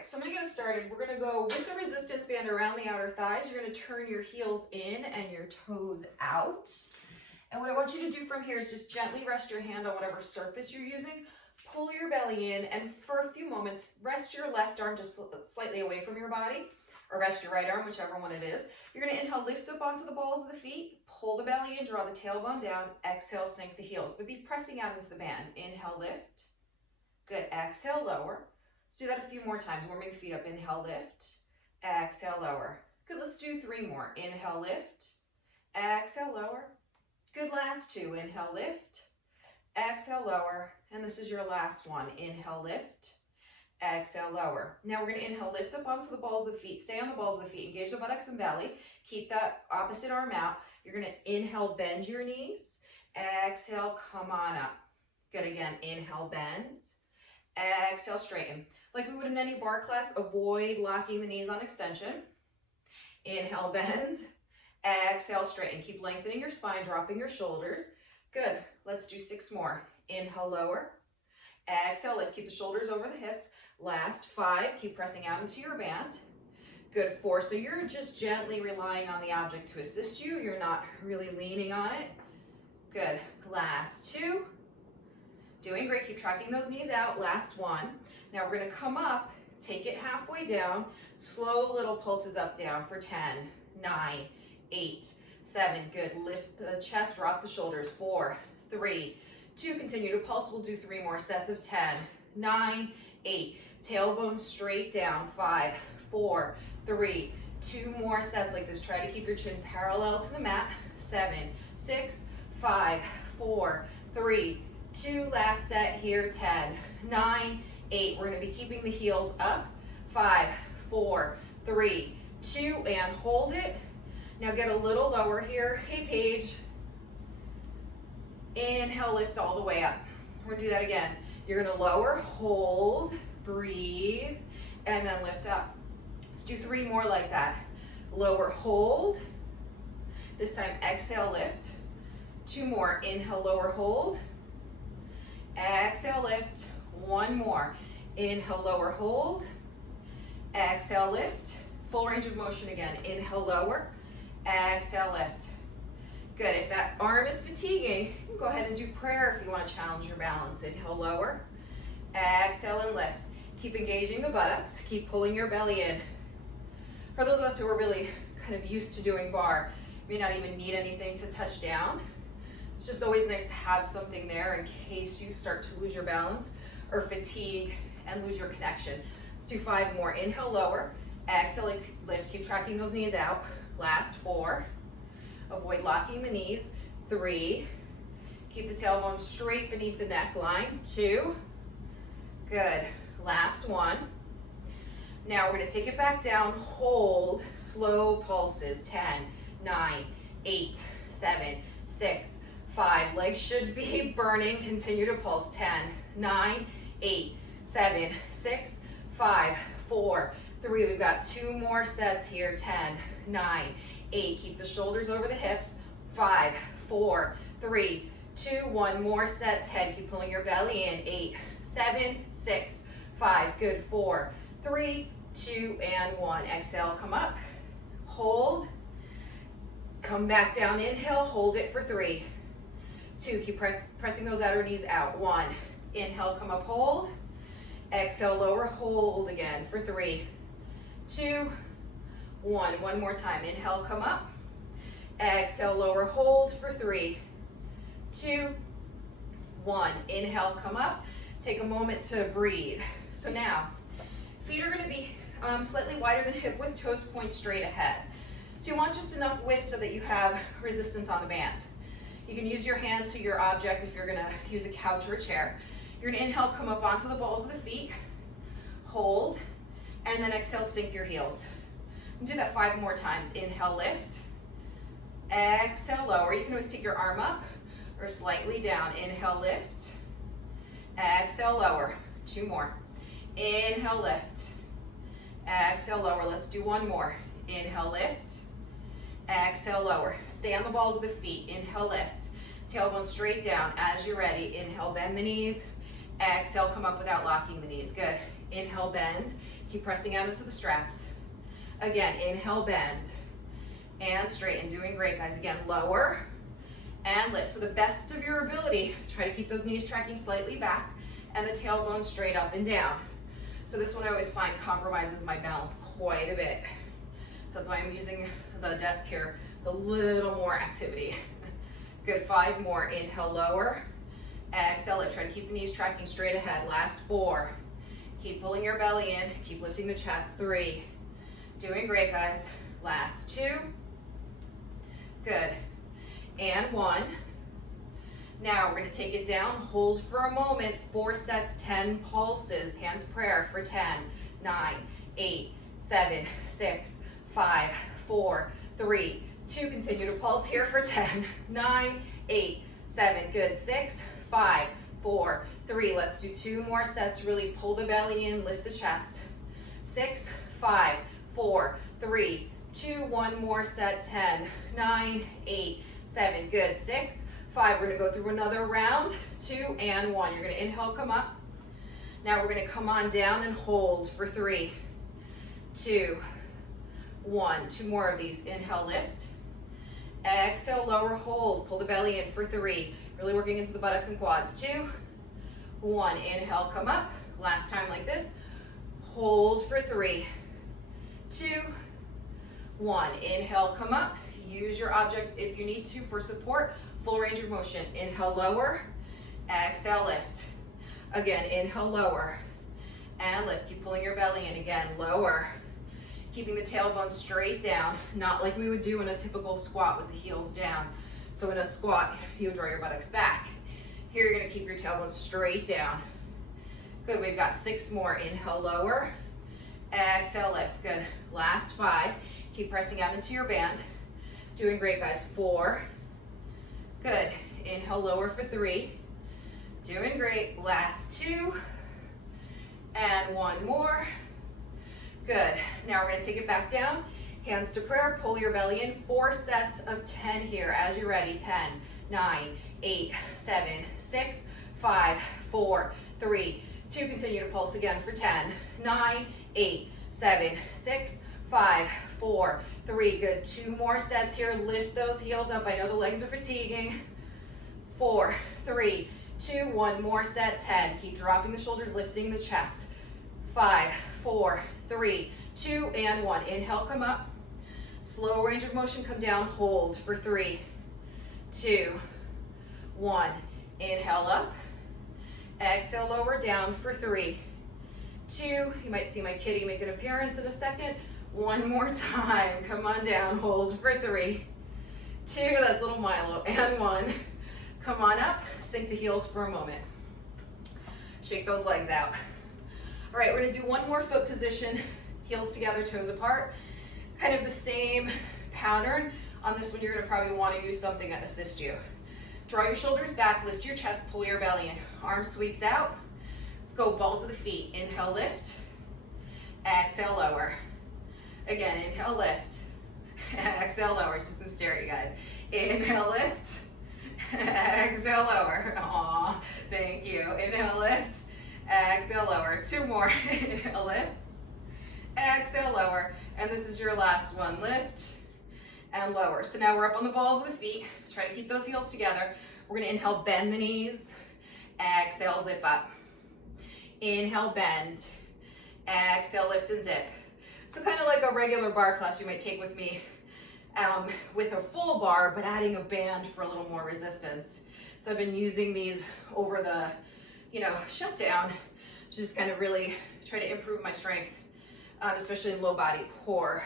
right, so I'm gonna get us started. We're gonna go with the resistance band around the outer thighs. You're gonna turn your heels in and your toes out. And what I want you to do from here is just gently rest your hand on whatever surface you're using. Pull your belly in, and for a few moments, rest your left arm just slightly away from your body, or rest your right arm, whichever one it is. You're gonna inhale, lift up onto the balls of the feet, pull the belly in, draw the tailbone down, exhale, sink the heels, but be pressing out into the band. Inhale, lift. Good, exhale, lower. Let's do that a few more times, warming the feet up. Inhale, lift, exhale, lower. Good, let's do 3 more. Inhale, lift, exhale, lower. Good, last 2. Inhale, lift, exhale, lower. And this is your last one. Inhale, lift, exhale, lower. Now we're gonna inhale, lift up onto the balls of the feet. Stay on the balls of the feet, engage the buttocks and belly. Keep that opposite arm out. You're gonna inhale, bend your knees. Exhale, come on up. Good, again, inhale, bend. Exhale, straighten. Like we would in any bar class, avoid locking the knees on extension. Inhale, bend. Exhale, straighten. Keep lengthening your spine, dropping your shoulders. Good. Let's do 6 more. Inhale, lower. Exhale, lift. Keep the shoulders over the hips. Last 5. Keep pressing out into your band. Good. 4. So you're just gently relying on the object to assist you. You're not really leaning on it. Good. Last 2. Doing great. Keep tracking those knees out. Last 1. Now we're going to come up, take it halfway down, slow little pulses up, down for 10, 9, 8, 7. Good. Lift the chest, drop the shoulders. 4, 3, 2. Continue to pulse. We'll do 3 more sets of 10, 9, 8. Tailbone straight down. 5, 4, 3, 2 more sets like this. Try to keep your chin parallel to the mat. 7, 6, 5, 4, 3, 2. Last set here. 10, 9, 8. We're going to be keeping the heels up. 5, 4, 3, 2, and hold it. Now get a little lower here. Hey, Paige. Inhale, lift all the way up. We're going to do that again. You're going to lower, hold, breathe, and then lift up. Let's do 3 more like that. Lower, hold. This time, exhale, lift. 2 more. Inhale, lower, hold. Exhale, lift. 1 more. Inhale, lower, hold. Exhale, lift. Full range of motion again. Inhale, lower. Exhale, lift. Good. If that arm is fatiguing, you can go ahead and do prayer if you want to challenge your balance. Inhale, lower. Exhale, and lift. Keep engaging the buttocks. Keep pulling your belly in. For those of us who are really kind of used to doing bar, you may not even need anything to touch down. It's just always nice to have something there in case you start to lose your balance or fatigue and lose your connection. Let's do 5 more. Inhale, lower. Exhale, lift. Keep tracking those knees out. Last 4. Avoid locking the knees. 3. Keep the tailbone straight beneath the neckline. 2. Good. Last 1. Now we're going to take it back down. Hold. Slow pulses. 10, 9, 8, 7, 6, 5. Legs should be burning. Continue to pulse. 10, 9, 8, 7, 6, 5, 4, 3. We've got 2 more sets here. 10, 9, 8. Keep the shoulders over the hips. 5, 4, 3, 2. 1 more set. 10. Keep pulling your belly in. 8, 7, 6, 5. Good. 4, 3, 2, and 1. Exhale, come up. Hold. Come back down. Inhale. Hold it for 3, 2. Keep pressing those outer knees out. 1. Inhale, come up, hold. Exhale, lower, hold again for 3, 2, 1. 1 more time. Inhale, come up. Exhale, lower, hold for 3, 2, 1. Inhale, come up. Take a moment to breathe. So now, feet are going to be slightly wider than hip width, toes point straight ahead. So you want just enough width so that you have resistance on the band. You can use your hands to your object if you're going to use a couch or a chair. You're going to inhale, come up onto the balls of the feet, hold, and then exhale, sink your heels. Do that 5 more times. Inhale, lift. Exhale, lower. You can always take your arm up or slightly down. Inhale, lift. Exhale, lower. 2 more. Inhale, lift. Exhale, lower. Let's do 1 more. Inhale, lift. Exhale, lower. Stay on the balls of the feet. Inhale, lift. Tailbone straight down. As you're ready, inhale, bend the knees. Exhale, come up without locking the knees. Good. Inhale, bend. Keep pressing out into the straps. Again, inhale, bend, and straighten. Doing great, guys. Again, lower and lift. So the best of your ability, try to keep those knees tracking slightly back and the tailbone straight up and down. So this one I always find compromises my balance quite a bit. So that's why I'm using the desk here, a little more activity. Good, 5 more. Inhale, lower. Exhale, lift. Try to keep the knees tracking straight ahead. Last 4. Keep pulling your belly in. Keep lifting the chest. 3. Doing great, guys. Last 2. Good. And 1. Now we're going to take it down. Hold for a moment. 4 sets, 10 pulses. Hands prayer for 10, 9, 8, 7, 6, 5, 4, 3, 2. Continue to pulse here for 10, 9, 8, 7. Good. 6, 5, 4, 3. Let's do 2 more sets. Really pull the belly in, lift the chest. 6, 5, 4, 3, 2. 1 more set. 10, 9, 8, 7. Good. 6, 5. We're going to go through another round. 2 and 1. You're going to inhale, come up. Now we're going to come on down and hold for 3, 2, 1. 2 more of these. Inhale, lift. Exhale, lower, hold. Pull the belly in for 3. Really working into the buttocks and quads. 2, 1. Inhale, come up. Last time like this. Hold for 3, 2, 1. Inhale, come up. Use your object if you need to for support. Full range of motion. Inhale, lower. Exhale, lift. Again, inhale, lower. And lift. Keep pulling your belly in. Again, lower. Keeping the tailbone straight down, not like we would do in a typical squat with the heels down. So in a squat, you draw your buttocks back. Here, you're going to keep your tailbone straight down. Good. We've got 6 more. Inhale, lower. Exhale, lift. Good. Last 5. Keep pressing out into your band. Doing great, guys. 4. Good. Inhale, lower for 3. Doing great. Last 2. And 1 more. Good. Now we're going to take it back down. Hands to prayer. Pull your belly in. 4 sets of 10 here as you're ready. 10, 9, 8, 7, 6, 5, 4, 3, 2. Continue to pulse again for 10, 9, 8, 7, 6, 5, 4, 3. Good. 2 more sets here. Lift those heels up. I know the legs are fatiguing. 4, 3, 2. 1 more set. 10. Keep dropping the shoulders, lifting the chest. 5, 4, 3, 2, and 1. Inhale, come up. Slow range of motion, come down, hold for 3, 2, 1. Inhale up. Exhale, lower down for 3, 2. You might see my kitty make an appearance in a second. 1 more time. Come on down, hold for 3, 2. That's little Milo. And 1. Come on up. Sink the heels for a moment. Shake those legs out. All right, we're going to do 1 more foot position. Heels together, toes apart. Kind of the same pattern. On this one, you're going to probably want to use something to assist you. Draw your shoulders back, lift your chest, pull your belly in. Arm sweeps out. Let's go balls of the feet. Inhale, lift. Exhale, lower. Again, inhale, lift. Exhale, lower. It's just going to stare at you guys. Inhale, lift. Exhale, lower. Aw, thank you. Inhale, lift. Exhale, lower. 2 more. Inhale, lift. Exhale, lower. And this is your last one. Lift and lower. So now we're up on the balls of the feet. Try to keep those heels together. We're going to inhale, bend the knees. Exhale, zip up. Inhale, bend. Exhale, lift and zip. So kind of like a regular bar class you might take with me with a full bar, but adding a band for a little more resistance. So I've been using these over the, shutdown to just kind of really try to improve my strength, especially in low body core.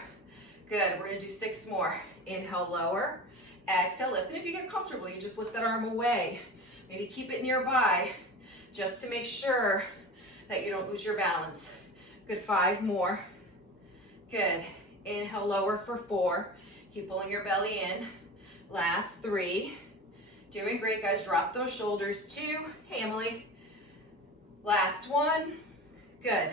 Good. We're going to do 6 more. Inhale, lower. Exhale, lift. And if you get comfortable, you just lift that arm away. Maybe keep it nearby just to make sure that you don't lose your balance. Good. 5 more. Good. Inhale, lower for 4. Keep pulling your belly in. Last 3. Doing great, guys. Drop those shoulders. 2. Hey, Emily. Last 1. Good.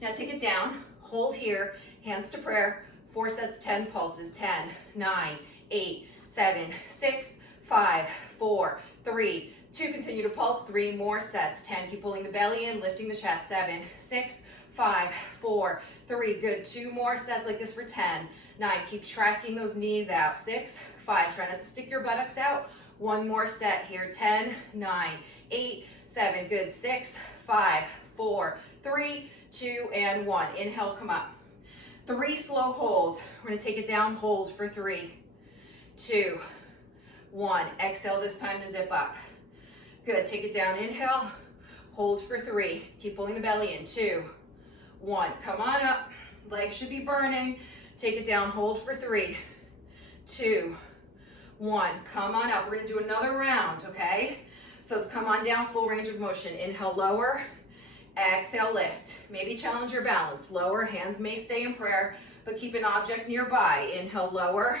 Now take it down. Hold here. Hands to prayer. 4 sets, 10 pulses. 10, 9, 8, 7, 6, 5, 4, 3, 2. Continue to pulse. 3 more sets. 10. Keep pulling the belly in, lifting the chest. 7, 6, 5, 4, 3, good. 2 more sets like this for 10, 9, keep tracking those knees out, 6, 5, try not to stick your buttocks out, 1 more set here, 10, 9, 8, 7, good, 6, 5, 4, 3, 2, and 1. Inhale, come up. 3 slow holds. We're gonna take it down, hold for 3, 2, 1. Exhale this time to zip up. Good, take it down, inhale, hold for 3. Keep pulling the belly in, 2, 1. Come on up, legs should be burning. Take it down, hold for 3, 2, 1. Come on up, we're gonna do another round, okay? So it's come on down, full range of motion. Inhale, lower, exhale, lift. Maybe challenge your balance. Lower, hands may stay in prayer, but keep an object nearby. Inhale, lower,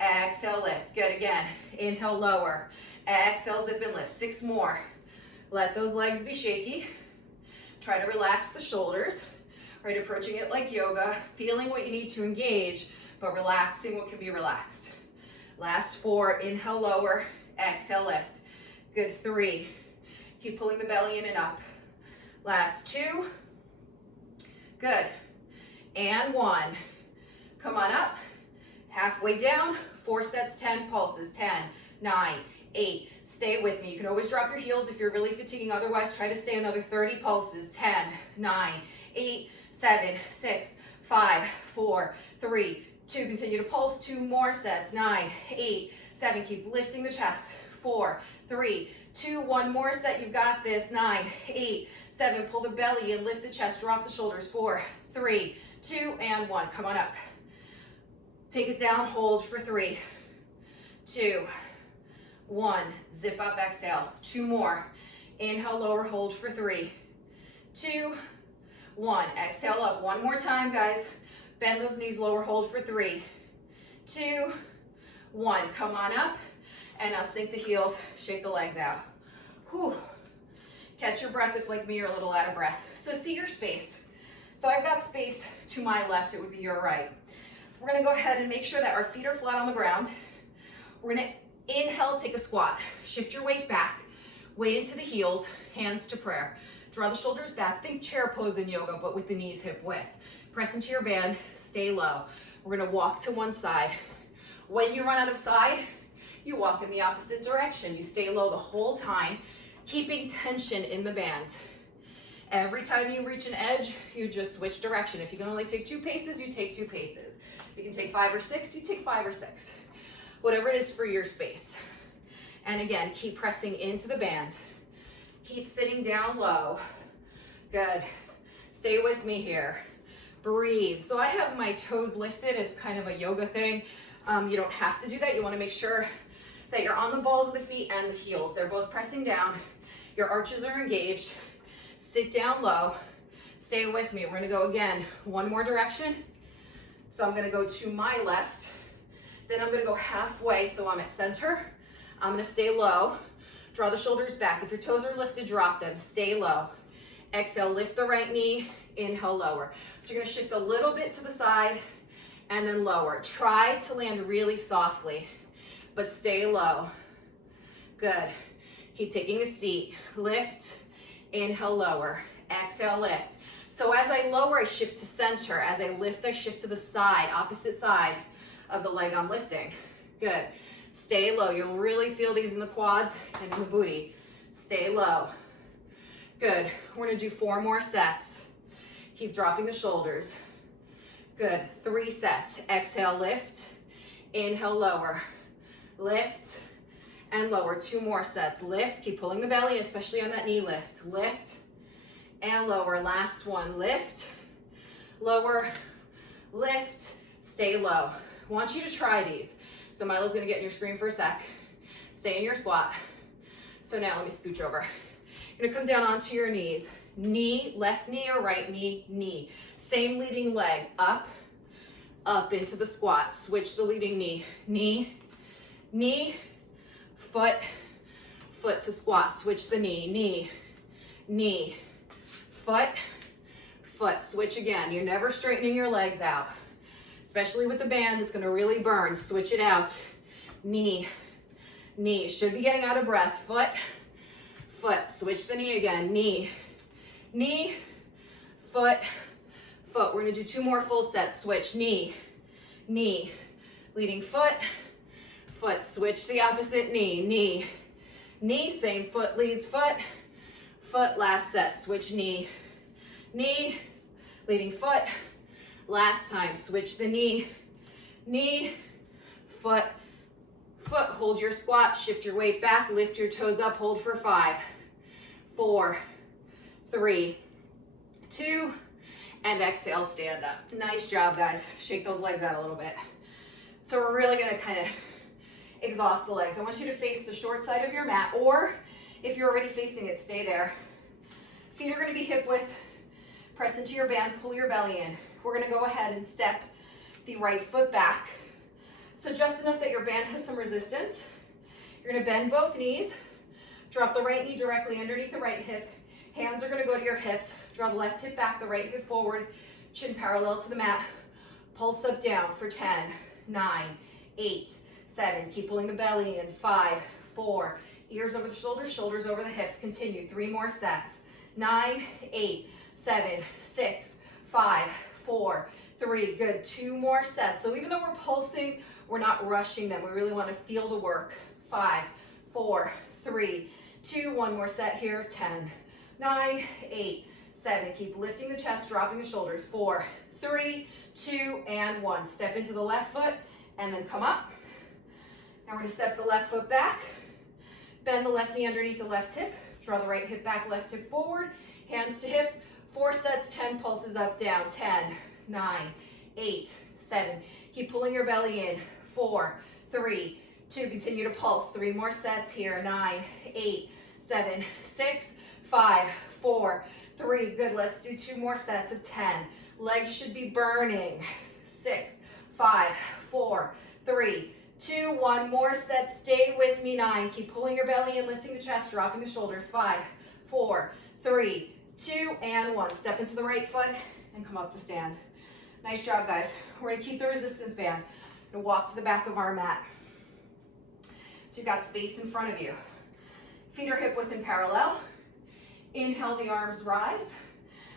exhale, lift. Good, again. Inhale, lower, exhale, zip and lift. 6 more. Let those legs be shaky. Try to relax the shoulders, right? Approaching it like yoga, feeling what you need to engage, but relaxing what can be relaxed. Last 4, inhale, lower, exhale, lift. Good, 3. Keep pulling the belly in and up. Last 2. Good. And 1. Come on up. Halfway down. 4 sets, 10 pulses. 10, 9, 8. Stay with me. You can always drop your heels if you're really fatiguing. Otherwise, try to stay another 30 pulses. 10, 9, 8, 7, 6, 5, 4, 3, 2. Continue to pulse. 2 more sets. 9, 8, 7. Keep lifting the chest. 4, 3, 2. 1 more set. You've got this. 9, 8, 7. Pull the belly in. Lift the chest. Drop the shoulders. 4, 3, 2, and 1. Come on up. Take it down. Hold for 3, 2, 1. Zip up. Exhale. 2 more. Inhale, lower, hold for 3, 2, 1. Exhale up. 1 more time, guys. Bend those knees, lower, hold for 3, 2, 1. Come on up. And now sink the heels, shake the legs out. Whew. Catch your breath if, like me, you're a little out of breath. So see your space. So I've got space to my left, it would be your right. We're gonna go ahead and make sure that our feet are flat on the ground. We're gonna inhale, take a squat. Shift your weight back, weight into the heels, hands to prayer. Draw the shoulders back, think chair pose in yoga, but with the knees hip width. Press into your band, stay low. We're gonna walk to one side. When you run out of side, you walk in the opposite direction. You stay low the whole time, keeping tension in the band. Every time you reach an edge, you just switch direction. If you can only take 2 paces, you take 2 paces. If you can take 5 or 6, you take 5 or 6. Whatever it is for your space. And again, keep pressing into the band. Keep sitting down low. Good. Stay with me here. Breathe. So I have my toes lifted. It's kind of a yoga thing. You don't have to do that. You want to make sure that you're on the balls of the feet and the heels. They're both pressing down. Your arches are engaged. Sit down low. Stay with me. We're going to go again. 1 more direction. So I'm going to go to my left. Then I'm going to go halfway so I'm at center. I'm going to stay low. Draw the shoulders back. If your toes are lifted, drop them. Stay low. Exhale, lift the right knee. Inhale, lower. So you're going to shift a little bit to the side and then lower. Try to land really softly, but stay low. Good. Keep taking a seat. Lift. Inhale, lower. Exhale, lift. So as I lower, I shift to center. As I lift, I shift to the side, opposite side of the leg I'm lifting. Good. Stay low. You'll really feel these in the quads and in the booty. Stay low. Good. We're going to do 4 more sets. Keep dropping the shoulders. Good. 3 sets. Exhale, lift. Inhale, lower. Lift and lower. 2 more sets. Lift. Keep pulling the belly, especially on that knee lift. Lift and lower. Last one. Lift, lower, lift. Stay low. I want you to try these. So Milo's going to get in your screen for a sec. Stay in your squat. So now let me scooch over. You're going to come down onto your knees. Knee, left knee or right knee, knee. Same leading leg, up, up into the squat. Switch the leading knee. Knee, knee, foot, foot to squat. Switch the knee, knee, knee, foot, foot. Switch again. You're never straightening your legs out. Especially with the band, it's gonna really burn. Switch it out. Knee, knee. Should be getting out of breath. Foot, foot. Switch the knee again. Knee, knee, foot, foot. We're gonna do 2 more full sets. Switch, knee, knee, leading foot, foot. Switch the opposite knee, knee, knee, same foot leads foot, foot. Last set, switch knee, knee, leading foot. Last time, switch the knee, knee, foot, foot. Hold your squat, shift your weight back, lift your toes up, hold for 5, 4, 3, 2, and exhale, stand up. Nice job, guys. Shake those legs out a little bit. So we're really gonna kind of exhaust the legs. I want you to face the short side of your mat, or if you're already facing it, stay there. Feet are gonna be hip width. Press into your band, pull your belly in. We're gonna go ahead and step the right foot back. So just enough that your band has some resistance. You're gonna bend both knees, drop the right knee directly underneath the right hip. Hands are gonna go to your hips. Draw the left hip back, the right hip forward, chin parallel to the mat. Pulse up down for 10, 9, 8, 7. Keep pulling the belly in. 5, 4. Ears over the shoulders, shoulders over the hips. Continue. 3 more sets. 9, 8, 7, 6, 5, 4, 3. Good. 2 more sets. So even though we're pulsing, we're not rushing them. We really want to feel the work. 5, 4, 3, 2. 1 more set here of 10, 9, 8, 7. Keep lifting the chest, dropping the shoulders. 4, 3, 2, and 1. Step into the left foot and then come up. Now we're going to step the left foot back. Bend the left knee underneath the left hip. Draw the right hip back, left hip forward. Hands to hips. 4 sets, 10 pulses up, down. 10, 9, 8, 7. Keep pulling your belly in. 4, 3, 2. Continue to pulse. 3 more sets here. 9, 8, 7, 6, 5, 4, 3. Good. Let's do 2 more sets of 10. Legs should be burning. 6, 5, 4, 3, 2. 1 more set. Stay with me. 9. Keep pulling your belly in, lifting the chest, dropping the shoulders. 5, 4, 3, 2, and 1. Step into the right foot and come up to stand. Nice job, guys. We're going to keep the resistance band. We're going to walk to the back of our mat. So you've got space in front of you. Feet are hip width and parallel. Inhale, the arms rise.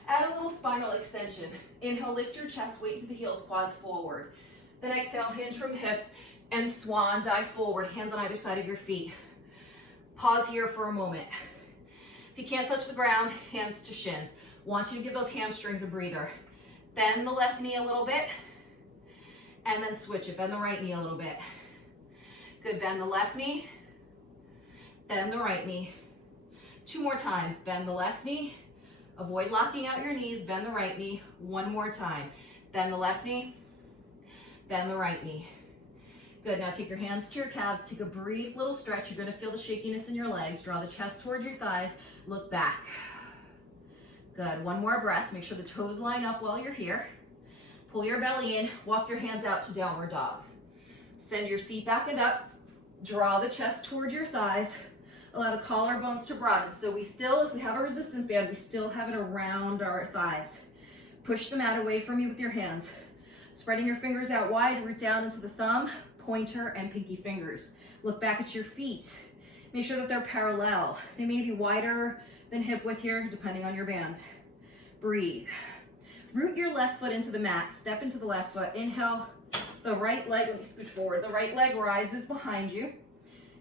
Add a little spinal extension. Inhale, lift your chest, weight to the heels, quads forward. Then exhale, hinge from the hips, and swan dive forward, hands on either side of your feet. Pause here for a moment. If you can't touch the ground, hands to shins. Want you to give those hamstrings a breather. Bend the left knee a little bit, and then switch it. Bend the right knee a little bit. Good, bend the left knee, bend the right knee. 2 more times, bend the left knee, avoid locking out your knees, bend the right knee. 1 more time, bend the left knee, bend the right knee. Good, now take your hands to your calves, take a brief little stretch. You're gonna feel the shakiness in your legs. Draw the chest towards your thighs, look back. Good, 1 more breath. Make sure the toes line up while you're here. Pull your belly in, walk your hands out to downward dog. Send your seat back and up. Draw the chest towards your thighs. Allow the collarbones to broaden. So we still, if we have a resistance band, we still have it around our thighs. Push the mat away from you with your hands. Spreading your fingers out wide, root down into the thumb, pointer, and pinky fingers. Look back at your feet. Make sure that they're parallel. They may be wider than hip width here, depending on your band. Breathe. Root your left foot into the mat. Step into the left foot. Inhale. The right leg, let me scooch forward. The right leg rises behind you.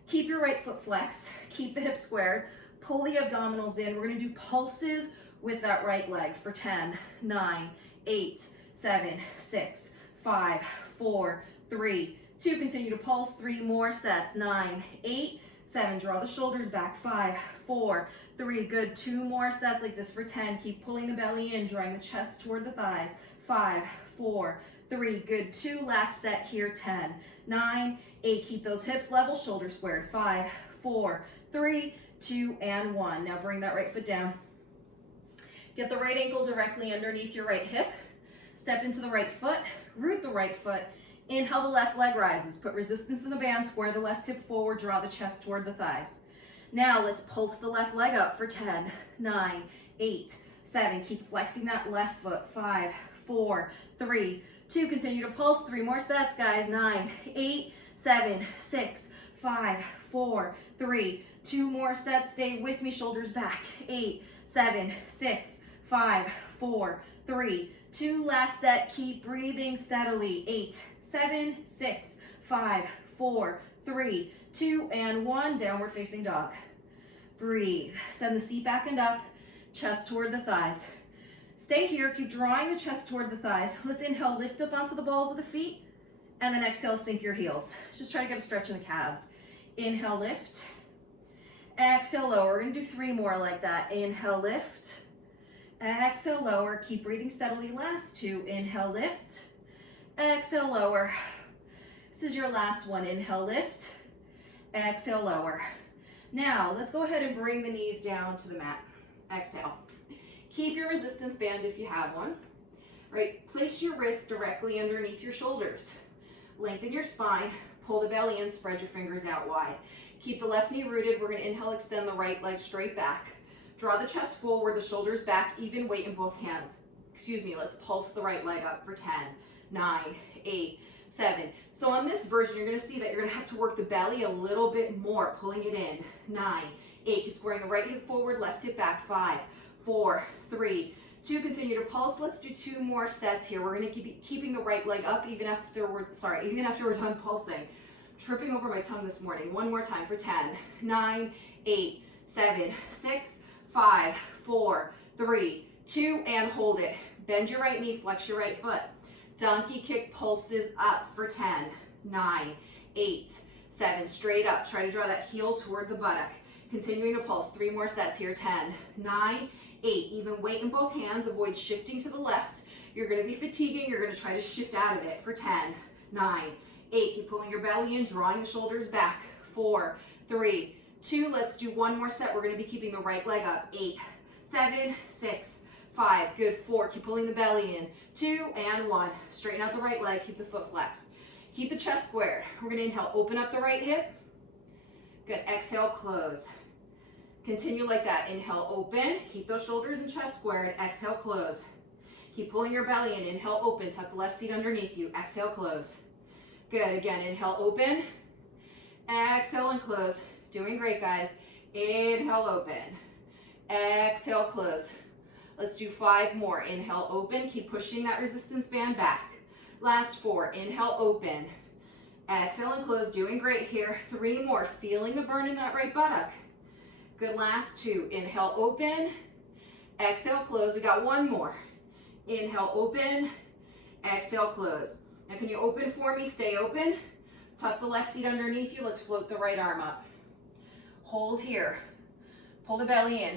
Keep your right foot flexed. Keep the hips squared. Pull the abdominals in. We're gonna do pulses with that right leg for 10, 9, 8, 7, 6, 5, 4, 3, 2. Continue to pulse. 3 more sets. 9, 8, 7. Draw the shoulders back. 5, 4, 3. Good. 2 more sets like this for 10. Keep pulling the belly in, drawing the chest toward the thighs. 5, 4, 3. Good. 2. Last set here. 10, 9, 8. Keep those hips level, shoulders squared. 5, 4, 3, 2, and 1. Now bring that right foot down. Get the right ankle directly underneath your right hip. Step into the right foot. Root the right foot. Inhale, the left leg rises. Put resistance in the band. Square the left hip forward. Draw the chest toward the thighs. Now let's pulse the left leg up for 10, 9, 8, 7. Keep flexing that left foot. 5, 4, 3, 2. Continue to pulse. 3 more sets, guys. 9, 8, 7, 6, 5, 4, 3, 2 more sets. Stay with me. Shoulders back. 8, 7, 6, 5, 4, 3, 2, last set. Keep breathing steadily. 8, 7, 6, 5, 4, 3, 2, and 1. Downward facing dog. Breathe. Send the seat back and up. Chest toward the thighs. Stay here. Keep drawing the chest toward the thighs. Let's inhale, lift up onto the balls of the feet. And then exhale, sink your heels. Just try to get a stretch in the calves. Inhale, lift. Exhale, lower. We're going to do 3 more like that. Inhale, lift. Exhale, lower. Keep breathing steadily. Last 2. Inhale, lift. Exhale, lower. This is your last one. Inhale, lift. Exhale, lower. Now, let's go ahead and bring the knees down to the mat. Exhale. Keep your resistance band if you have one. Right? Place your wrists directly underneath your shoulders. Lengthen your spine. Pull the belly in. Spread your fingers out wide. Keep the left knee rooted. We're going to inhale, extend the right leg straight back. Draw the chest forward, the shoulders back, even weight in both hands. Excuse me, let's pulse the right leg up for 10, 9, 8, 7. So on this version, you're going to see that you're going to have to work the belly a little bit more, pulling it in. 9, 8, keep squaring the right hip forward, left hip back. 5, 4, 3, 2, continue to pulse. Let's do 2 more sets here. We're going to keep keeping the right leg up even after we're done pulsing. Tripping over my tongue this morning. 1 more time for 10, 9, 8, 7, 6, 5, 4, 3, 2, and hold it. Bend your right knee, flex your right foot. Donkey kick pulses up for 10, 9, 8, 7, straight up. Try to draw that heel toward the buttock. Continuing to pulse. 3 more sets here. 10, 9, 8. Even weight in both hands. Avoid shifting to the left. You're going to be fatiguing. You're going to try to shift out of it for 10, 9, 8. Keep pulling your belly in, drawing the shoulders back. 4, 3, 2. Let's do 1 more set. We're going to be keeping the right leg up. 8, 7, 6, 5. Good. 4. Keep pulling the belly in. 2 and 1. Straighten out the right leg. Keep the foot flexed. Keep the chest squared. We're going to inhale. Open up the right hip. Good. Exhale. Close. Continue like that. Inhale. Open. Keep those shoulders and chest squared. Exhale. Close. Keep pulling your belly in. Inhale. Open. Tuck the left seat underneath you. Exhale. Close. Good. Again. Inhale. Open. Exhale and close. Doing great, guys. Inhale. Open. Exhale. Close. Let's do 5 more. Inhale, open. Keep pushing that resistance band back. Last 4. Inhale, open. Exhale and close. Doing great here. 3 more. Feeling the burn in that right buttock. Good. Last 2. Inhale, open. Exhale, close. We got 1 more. Inhale, open. Exhale, close. Now can you open for me? Stay open. Tuck the left seat underneath you. Let's float the right arm up. Hold here. Pull the belly in.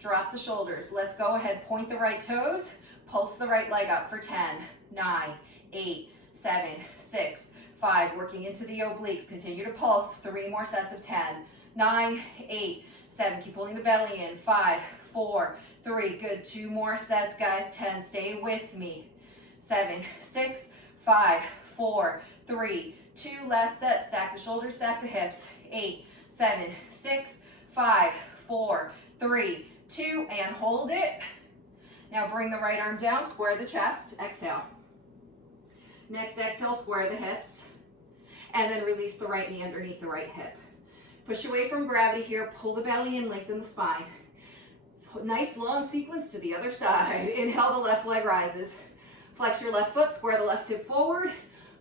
Drop the shoulders. Let's go ahead. Point the right toes. Pulse the right leg up for 10, 9, 8, 7, 6, 5. Working into the obliques. Continue to pulse. 3 more sets of 10, 9, 8, 7. Keep pulling the belly in. 5, 4, 3. Good. 2 more sets, guys. 10. Stay with me. 7, 6, 5, 4, 3, 2. Last set. Stack the shoulders. Stack the hips. 8, 7, 6, 5, 4, 3, 2, and hold it. Now bring the right arm down, square the chest, exhale. Next exhale, square the hips, and then release the right knee underneath the right hip. Push away from gravity here, pull the belly in, lengthen the spine. So nice long sequence to the other side. Inhale, the left leg rises. Flex your left foot, square the left hip forward,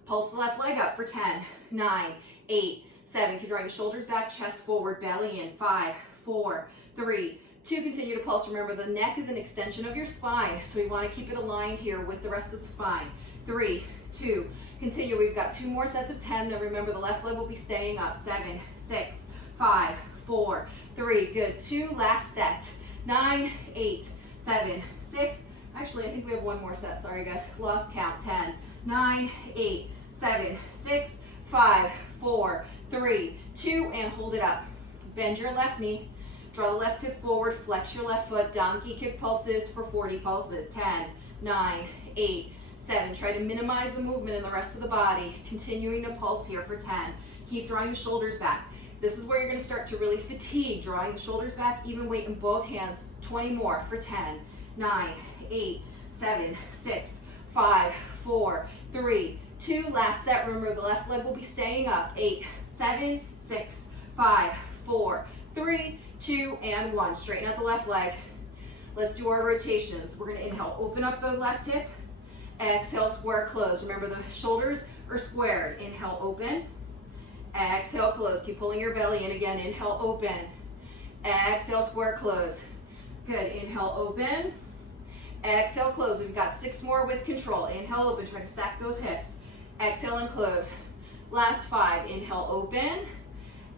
pulse the left leg up for 10, 9, 8, 7. Keep drawing the shoulders back, chest forward, belly in. 5, 4, 3, 2, continue to pulse. Remember, the neck is an extension of your spine, so we want to keep it aligned here with the rest of the spine. 3, 2, continue. We've got 2 more sets of 10. Then remember, the left leg will be staying up. 7, 6, 5, 4, 3. Good. 2, last set. 9, 8, 7, 6. Actually, I think we have 1 more set. Sorry, guys. Lost count. 10, 9, 8, 7, 6, 5, 4, 3, 2, and hold it up. Bend your left knee. Draw the left hip forward, flex your left foot, donkey kick pulses for 40 pulses. 10, 9, 8, 7. Try to minimize the movement in the rest of the body. Continuing to pulse here for 10. Keep drawing the shoulders back. This is where you're going to start to really fatigue. Drawing the shoulders back, even weight in both hands. 20 more for 10, 9, 8, 7, 6, 5, 4, 3, 2. Last set. Remember, the left leg will be staying up. 8, 7, 6, 5, 4, 3, 2, and 1. Straighten out the left leg. Let's do our rotations. We're gonna inhale, open up the left hip. Exhale, square, close. Remember the shoulders are squared. Inhale, open. Exhale, close. Keep pulling your belly in again. Inhale, open. Exhale, square, close. Good. Inhale, open. Exhale, close. We've got 6 more with control. Inhale, open. Try to stack those hips. Exhale and close. Last 5. Inhale, open.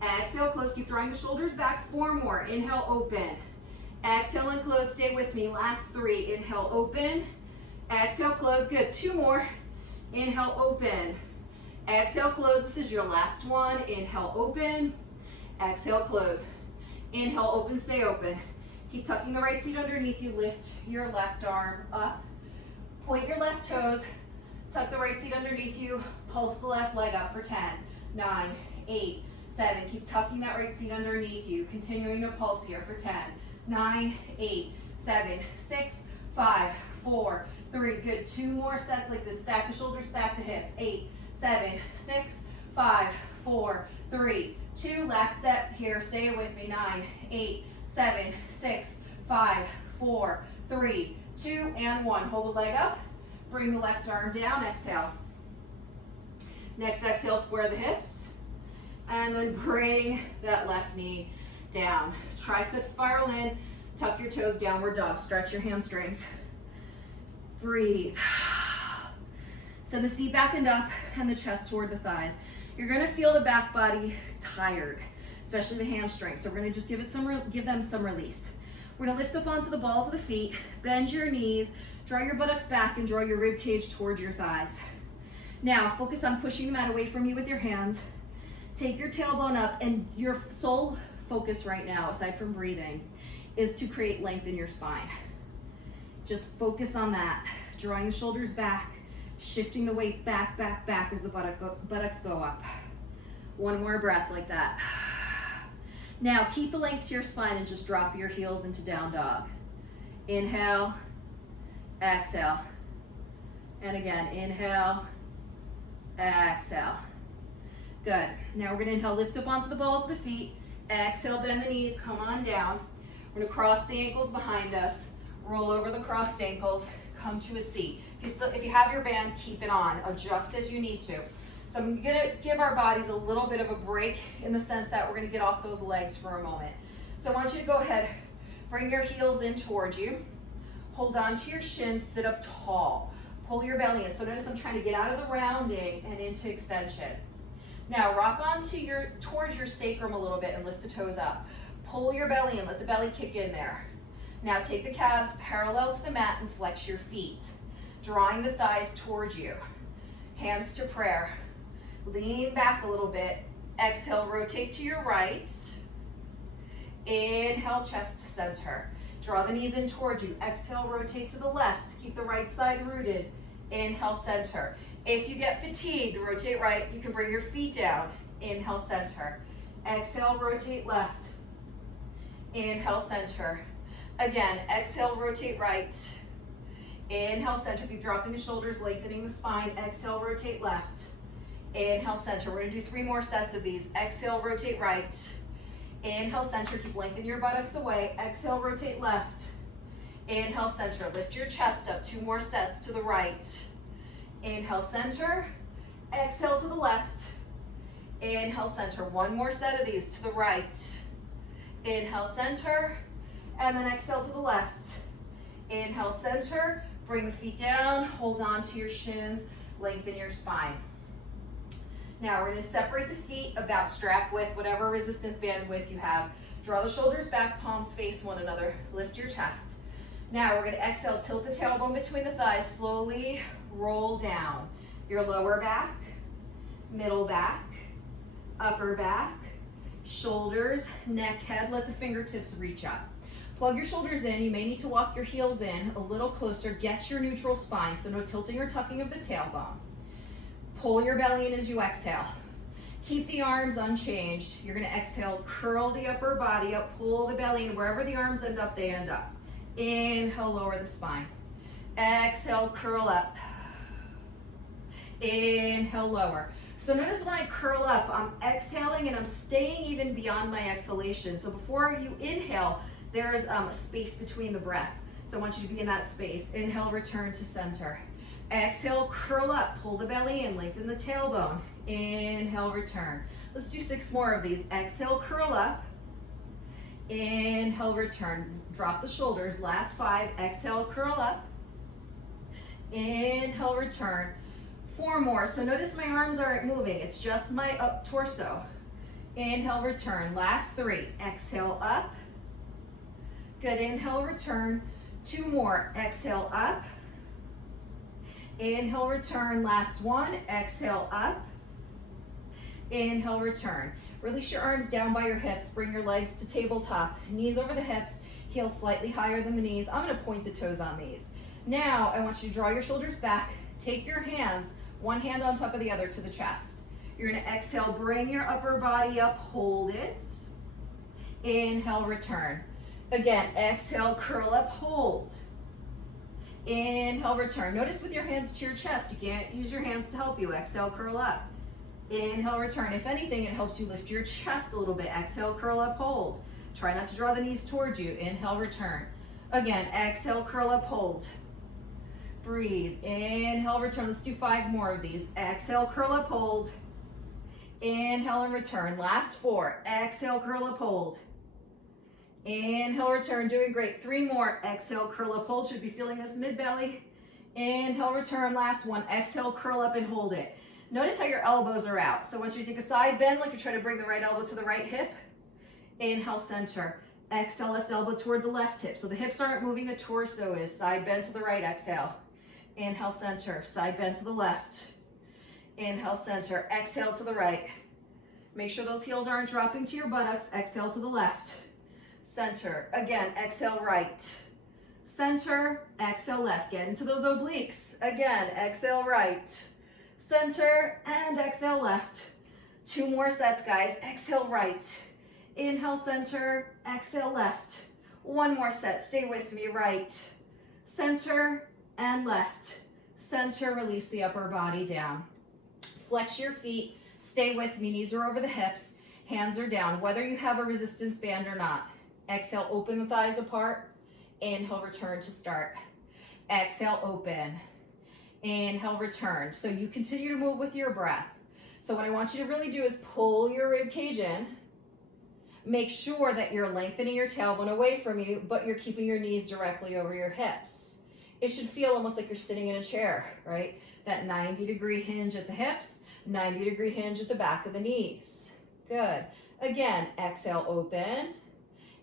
Exhale, close. Keep drawing the shoulders back. 4 more. Inhale, open. Exhale and close. Stay with me. Last 3. Inhale, open. Exhale, close. Good. 2 more. Inhale, open. Exhale, close. This is your last one. Inhale, open. Exhale, close. Inhale, open, stay open. Keep tucking the right seat underneath you. Lift your left arm up. Point your left toes. Tuck the right seat underneath you. Pulse the left leg up for 10, 9, 8, 7. Keep tucking that right seat underneath you. Continuing to pulse here for 10, 9, 8, 7, 6, 5, 4, 3. Good. 2 more sets like this. Stack the shoulders, stack the hips. 8, 7, 6, 5, 4, 3, 2. Last set here. Stay with me. 9, 8, 7, 6, 5, 4, 3, 2, and 1. Hold the leg up. Bring the left arm down. Exhale. Next exhale, square the hips. And then bring that left knee down. Triceps spiral in. Tuck your toes, downward dog. Stretch your hamstrings. Breathe. Send the seat back and up and the chest toward the thighs. You're gonna feel the back body tired, especially the hamstrings. So we're gonna just give them some release. We're gonna lift up onto the balls of the feet, bend your knees, draw your buttocks back and draw your rib cage towards your thighs. Now focus on pushing the mat away from you with your hands. Take your tailbone up, and your sole focus right now, aside from breathing, is to create length in your spine. Just focus on that. Drawing the shoulders back, shifting the weight back, back, back as the buttocks go up. 1 more breath like that. Now keep the length to your spine and just drop your heels into down dog. Inhale, exhale. And again, inhale, exhale. Good. Now we're gonna inhale, lift up onto the balls of the feet. Exhale, bend the knees, come on down. We're gonna cross the ankles behind us, roll over the crossed ankles, come to a seat. If you have your band, keep it on, adjust as you need to. So I'm gonna give our bodies a little bit of a break in the sense that we're gonna get off those legs for a moment. So I want you to go ahead, bring your heels in towards you, hold on to your shins, sit up tall, pull your belly in. So notice I'm trying to get out of the rounding and into extension. Now rock towards your sacrum a little bit and lift the toes up. Pull your belly in, let the belly kick in there. Now take the calves parallel to the mat and flex your feet, drawing the thighs towards you. Hands to prayer. Lean back a little bit. Exhale, rotate to your right. Inhale, chest to center. Draw the knees in towards you. Exhale, rotate to the left. Keep the right side rooted. Inhale, center. If you get fatigued, rotate right. You can bring your feet down. Inhale, center. Exhale, rotate left. Inhale, center. Again, exhale, rotate right. Inhale, center. Keep dropping the shoulders, lengthening the spine. Exhale, rotate left. Inhale, center. We're gonna do 3 more sets of these. Exhale, rotate right. Inhale, center. Keep lengthening your buttocks away. Exhale, rotate left. Inhale, center. Lift your chest up. 2 more sets to the right. Inhale, center. Exhale to the left. Inhale, center. 1 more set of these to the right. Inhale, center. And then exhale to the left. Inhale, center. Bring the feet down. Hold on to your shins. Lengthen your spine. Now we're going to separate the feet about strap width, whatever resistance band width you have. Draw the shoulders back, palms face one another. Lift your chest. Now we're going to exhale, tilt the tailbone between the thighs, slowly roll down. Your lower back, middle back, upper back, shoulders, neck, head. Let the fingertips reach up. Plug your shoulders in. You may need to walk your heels in a little closer. Get your neutral spine, so no tilting or tucking of the tailbone. Pull your belly in as you exhale. Keep the arms unchanged. You're gonna exhale, curl the upper body up, pull the belly in. Wherever the arms end up, they end up. Inhale, lower the spine. Exhale, curl up. Inhale, lower. So notice when I curl up, I'm exhaling and I'm staying even beyond my exhalation. So before you inhale, there's a space between the breath. So I want you to be in that space. Inhale, return to center. Exhale, curl up, pull the belly in, lengthen the tailbone. Inhale, return. Let's do 6 more of these. Exhale, curl up. Inhale, return. Drop the shoulders. Last 5. Exhale, curl up. Inhale, return. 4 more. So notice my arms aren't moving. It's just my up torso. Inhale, return. Last 3. Exhale, up. Good. Inhale, return. 2 more. Exhale, up. Inhale, return. Last 1. Exhale, up. Inhale, return. Release your arms down by your hips. Bring your legs to tabletop. Knees over the hips. Heels slightly higher than the knees. I'm going to point the toes on these. Now, I want you to draw your shoulders back. Take your hands, one hand on top of the other to the chest. You're going to exhale, bring your upper body up, hold it. Inhale, return. Again, exhale, curl up, hold. Inhale, return. Notice with your hands to your chest, you can't use your hands to help you. Exhale, curl up. Inhale, return. If anything, it helps you lift your chest a little bit. Exhale, curl up, hold. Try not to draw the knees towards you. Inhale, return. Again, exhale, curl up, hold. Breathe. Inhale, return. Let's do 5 more of these. Exhale, curl up, hold. Inhale and return. Last 4. Exhale, curl up, hold. Inhale, return. Doing great. 3 more. Exhale, curl up, hold. Should be feeling this mid-belly. Inhale, return. Last 1. Exhale, curl up and hold it. Notice how your elbows are out. So I want you to take a side bend like you're trying to bring the right elbow to the right hip. Inhale, center. Exhale, left elbow toward the left hip. So the hips aren't moving, the torso is. Side bend to the right. Exhale. Inhale, center. Side bend to the left. Inhale, center. Exhale to the right. Make sure those heels aren't dropping to your buttocks. Exhale to the left. Center. Again, exhale right. Center. Exhale left. Get into those obliques. Again, exhale right. Center and exhale left. 2 more sets, guys. Exhale right. Inhale, center. Exhale left. 1 more set. Stay with me. Right. Center and left. Center, release the upper body down. Flex your feet. Stay with me. Knees are over the hips. Hands are down, whether you have a resistance band or not. Exhale, open the thighs apart. Inhale, return to start. Exhale, open. Inhale, return. So you continue to move with your breath. So what I want you to really do is pull your rib cage in. Make sure that you're lengthening your tailbone away from you, but you're keeping your knees directly over your hips. It should feel almost like you're sitting in a chair, right? That 90-degree hinge at the hips, 90-degree hinge at the back of the knees. Good. Again, exhale, open.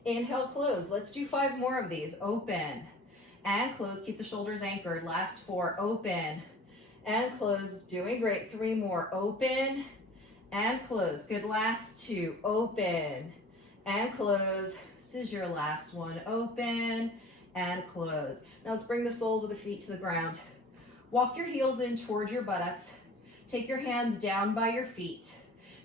Inhale, close. Let's do 5 more of these. Open and close. Keep the shoulders anchored. Last 4. Open and close. Doing great. 3 more. Open and close. Good. Last 2. Open and close. This is your last one. Open and close. Now let's bring the soles of the feet to the ground. Walk your heels in towards your buttocks. Take your hands down by your feet.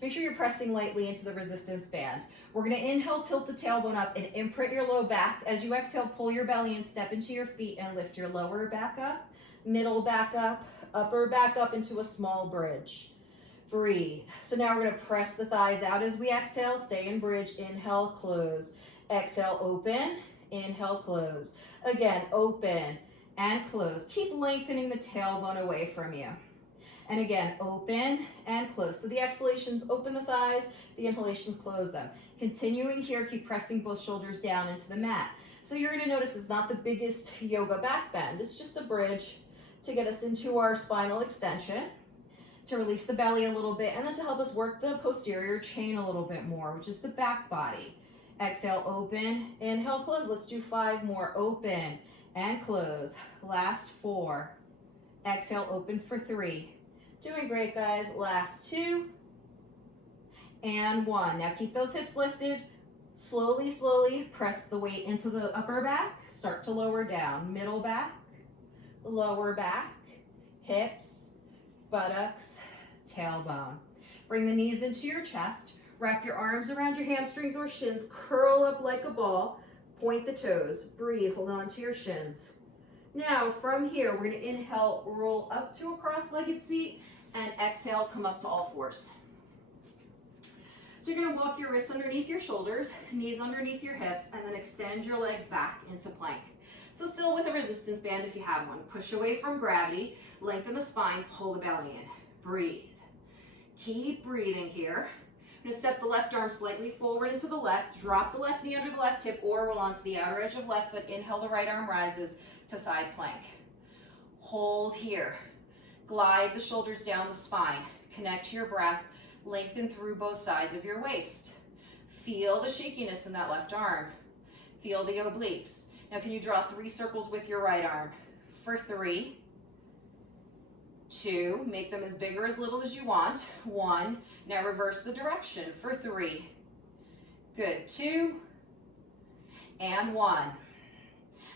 Make sure you're pressing lightly into the resistance band. We're going to inhale, tilt the tailbone up and imprint your low back. As you exhale, pull your belly and step into your feet and lift your lower back up, middle back up, upper back up into a small bridge. Breathe. So now we're going to press the thighs out as we exhale. Stay in bridge. Inhale, close. Exhale, open. Inhale, close. Again, open and close. Keep lengthening the tailbone away from you. And again, open and close. So the exhalations open the thighs, the inhalations close them. Continuing here, keep pressing both shoulders down into the mat. So you're gonna notice it's not the biggest yoga back bend. It's just a bridge to get us into our spinal extension, to release the belly a little bit, and then to help us work the posterior chain a little bit more, which is the back body. Exhale, open, inhale, close. Let's do 5 more. Open and close. Last 4. Exhale, open for 3. Doing great, guys. Last 2 and 1. Now keep those hips lifted. Slowly, slowly press the weight into the upper back. Start to lower down. Middle back, lower back, hips, buttocks, tailbone. Bring the knees into your chest. Wrap your arms around your hamstrings or shins. Curl up like a ball. Point the toes. Breathe. Hold on to your shins. Now, from here, we're going to inhale, roll up to a cross-legged seat, and exhale, come up to all fours. So you're going to walk your wrists underneath your shoulders, knees underneath your hips, and then extend your legs back into plank. So still with a resistance band if you have one. Push away from gravity, lengthen the spine, pull the belly in. Breathe. Keep breathing here. I'm gonna step the left arm slightly forward into the left, drop the left knee under the left hip or roll onto the outer edge of left foot. Inhale, the right arm rises to side plank. Hold here. Glide the shoulders down the spine. Connect to your breath. Lengthen through both sides of your waist. Feel the shakiness in that left arm. Feel the obliques. Now can you draw 3 circles with your right arm? For 3, 2, make them as big or as little as you want. 1, now reverse the direction for 3. Good, 2, and 1.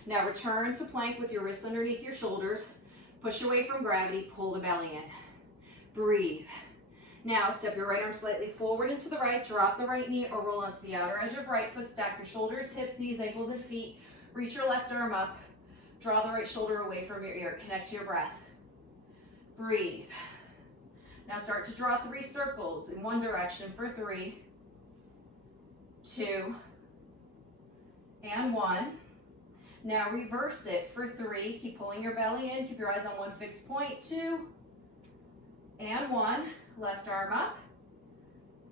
Now return to plank with your wrists underneath your shoulders. Push away from gravity, pull the belly in. Breathe. Now step your right arm slightly forward into the right, drop the right knee or roll onto the outer edge of right foot, stack your shoulders, hips, knees, ankles, and feet. Reach your left arm up, draw the right shoulder away from your ear, connect to your breath. Breathe. Now start to draw 3 circles in one direction for 3, 2, and 1. Now reverse it for 3. Keep pulling your belly in. Keep your eyes on one fixed point. 2 and 1. Left arm up.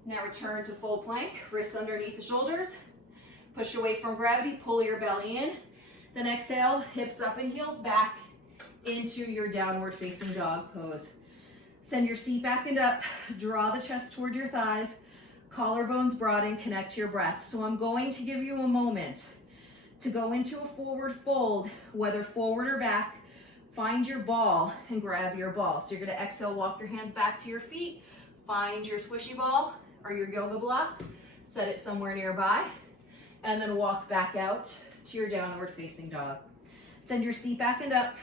Now return to full plank. Wrists underneath the shoulders. Push away from gravity. Pull your belly in. Then exhale. Hips up and heels back into your downward facing dog pose. Send your seat back and up. Draw the chest toward your thighs. Collarbones broaden. Connect to your breath. So I'm going to give you a moment to go into a forward fold, whether forward or back. Find your ball and grab your ball. So you're gonna exhale, walk your hands back to your feet, find your squishy ball or your yoga block, set it somewhere nearby, and then walk back out to your downward facing dog. Send your seat back and up,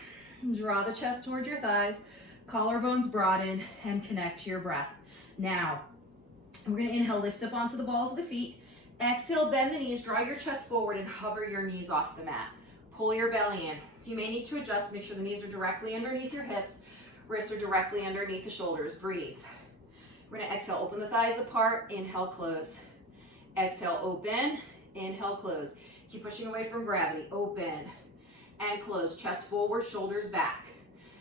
draw the chest towards your thighs, collarbones broaden, and connect to your breath. Now, we're gonna inhale, lift up onto the balls of the feet. Exhale, bend the knees, draw your chest forward and hover your knees off the mat. Pull your belly in. You may need to adjust, make sure the knees are directly underneath your hips, wrists are directly underneath the shoulders. Breathe. We're gonna exhale, open the thighs apart, inhale, close. Exhale, open, inhale, close. Keep pushing away from gravity, open and close. Chest forward, shoulders back.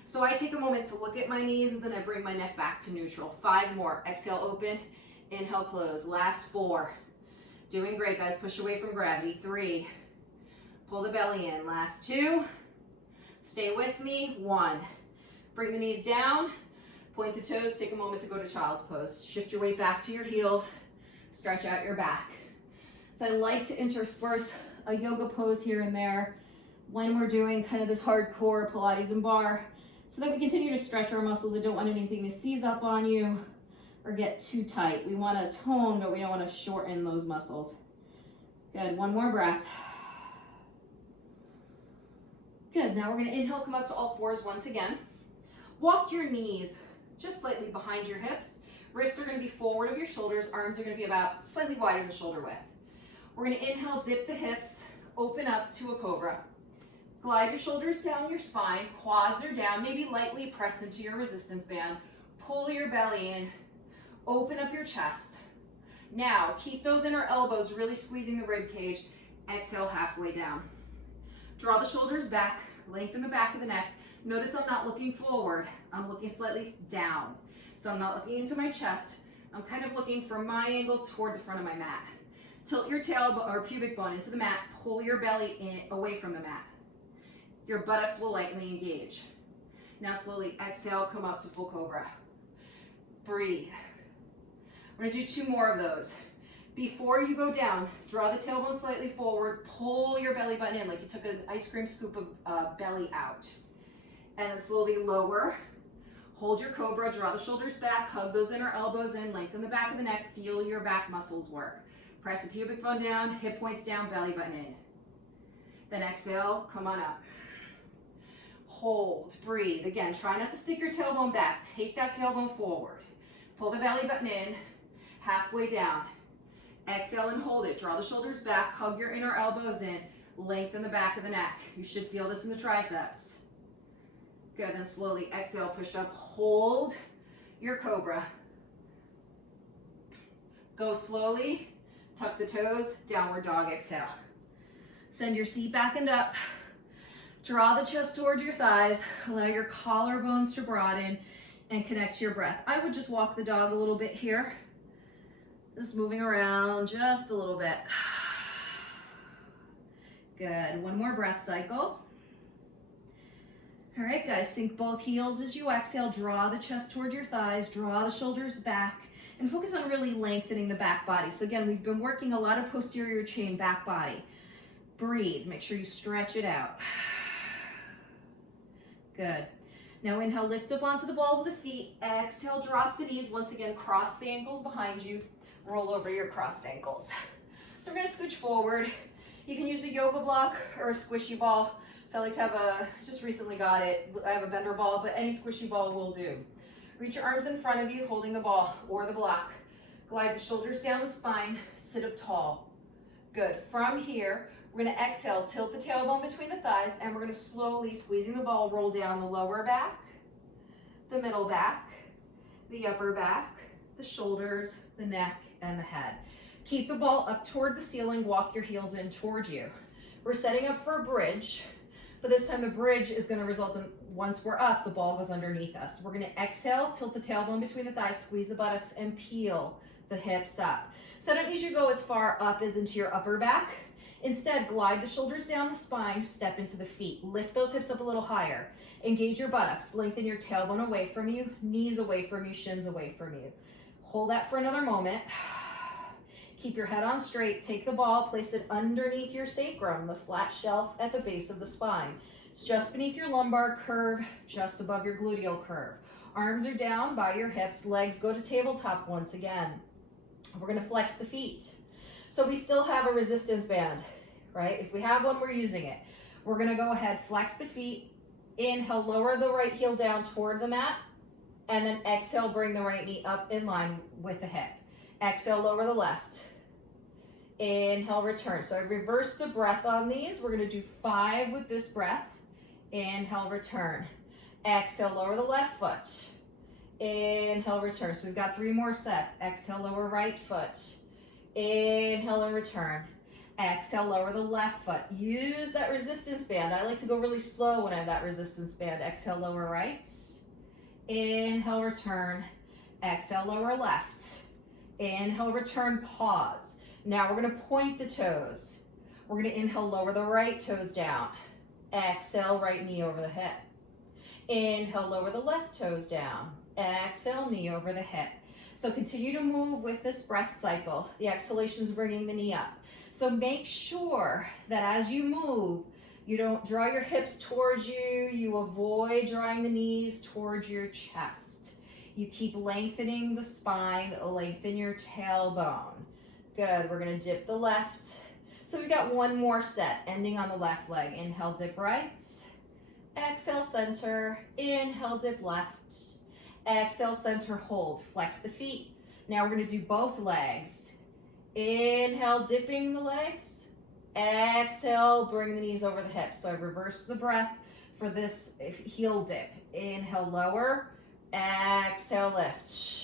So I take a moment to look at my knees and then I bring my neck back to neutral. 5 more, exhale, open, inhale, close. Last 4. Doing great, guys. Push away from gravity. 3. Pull the belly in. Last 2. Stay with me. 1. Bring the knees down. Point the toes. Take a moment to go to child's pose. Shift your weight back to your heels. Stretch out your back. So I like to intersperse a yoga pose here and there when we're doing kind of this hardcore Pilates and bar so that we continue to stretch our muscles. I don't want anything to seize up on you or get too tight. We want to tone, but we don't want to shorten those muscles. Good, 1 more breath. Good, now we're going to inhale, come up to all fours once again. Walk your knees just slightly behind your hips. Wrists are going to be forward of your shoulders. Arms are going to be about slightly wider than shoulder width. We're going to inhale, dip the hips, open up to a cobra. Glide your shoulders down your spine, quads are down, maybe lightly press into your resistance band. Pull your belly in. Open up your chest. Now, keep those inner elbows really squeezing the rib cage. Exhale, halfway down. Draw the shoulders back, lengthen the back of the neck. Notice I'm not looking forward. I'm looking slightly down. So I'm not looking into my chest. I'm kind of looking from my angle toward the front of my mat. Tilt your tailbone or pubic bone into the mat. Pull your belly in, away from the mat. Your buttocks will lightly engage. Now slowly exhale, come up to full cobra. Breathe. We're gonna do 2 more of those. Before you go down, draw the tailbone slightly forward, pull your belly button in like you took an ice cream scoop of belly out. And then slowly lower. Hold your cobra, draw the shoulders back, hug those inner elbows in, lengthen the back of the neck, feel your back muscles work. Press the pubic bone down, hip points down, belly button in. Then exhale, come on up. Hold, breathe. Again, try not to stick your tailbone back. Take that tailbone forward. Pull the belly button in, halfway down. Exhale and hold it. Draw the shoulders back, hug your inner elbows in, lengthen the back of the neck. You should feel this in the triceps. Good, then slowly exhale, push up, hold your cobra. Go slowly, tuck the toes, downward dog, exhale. Send your seat back and up. Draw the chest towards your thighs. Allow your collarbones to broaden and connect to your breath. I would just walk the dog a little bit here. Just moving around just a little bit. Good. One more breath cycle. All right, guys, sink both heels as you exhale. Draw the chest towards your thighs. Draw the shoulders back. And focus on really lengthening the back body. So again, we've been working a lot of posterior chain back body. Breathe. Make sure you stretch it out. Good. Now inhale, lift up onto the balls of the feet. Exhale, drop the knees. Once again, cross the ankles behind you. Roll over your crossed ankles. So we're going to scooch forward. You can use a yoga block or a squishy ball. So I like to have just recently got it. I have a bender ball, but any squishy ball will do. Reach your arms in front of you, holding the ball or the block. Glide the shoulders down the spine. Sit up tall. Good. From here, we're going to exhale, tilt the tailbone between the thighs, and we're going to slowly, squeezing the ball, roll down the lower back, the middle back, the upper back, the shoulders, the neck, and the head. Keep the ball up toward the ceiling. Walk your heels in towards you. We're setting up for a bridge, but this time the bridge is going to result in, once we're up, the ball goes underneath us. We're going to exhale, tilt the tailbone between the thighs, squeeze the buttocks, and peel the hips up. So I don't need you to go as far up as into your upper back. Instead, glide the shoulders down the spine, step into the feet. Lift those hips up a little higher. Engage your buttocks. Lengthen your tailbone away from you, knees away from you, shins away from you. Hold that for another moment. Keep your head on straight. Take the ball, place it underneath your sacrum, the flat shelf at the base of the spine. It's just beneath your lumbar curve, just above your gluteal curve. Arms are down by your hips. Legs go to tabletop once again. We're going to flex the feet. So we still have a resistance band, right? If we have one, we're using it. We're going to go ahead, flex the feet. Inhale, lower the right heel down toward the mat. And then exhale, bring the right knee up in line with the hip. Exhale, lower the left. Inhale, return. So I reverse the breath on these. We're going to do 5 with this breath. Inhale, return. Exhale, lower the left foot. Inhale, return. So we've got 3 more sets. Exhale, lower right foot. Inhale and return. Exhale, lower the left foot. Use that resistance band. I like to go really slow when I have that resistance band. Exhale, lower right. Inhale, return. Exhale, lower left. Inhale, return, pause. Now we're going to point the toes. We're going to inhale, lower the right toes down. Exhale, right knee over the hip. Inhale, lower the left toes down. Exhale, knee over the hip. So continue to move with this breath cycle. The exhalation's bringing the knee up. So make sure that as you move, you don't draw your hips towards you. You avoid drawing the knees towards your chest. You keep lengthening the spine, lengthen your tailbone. Good, we're gonna dip the left. So we've got 1 more set, ending on the left leg. Inhale, dip right. Exhale, center. Inhale, dip left. Exhale, center, hold. Flex the feet. Now we're gonna do both legs. Inhale, dipping the legs. Exhale, bring the knees over the hips. So I reverse the breath for this heel dip. Inhale, lower. Exhale, lift.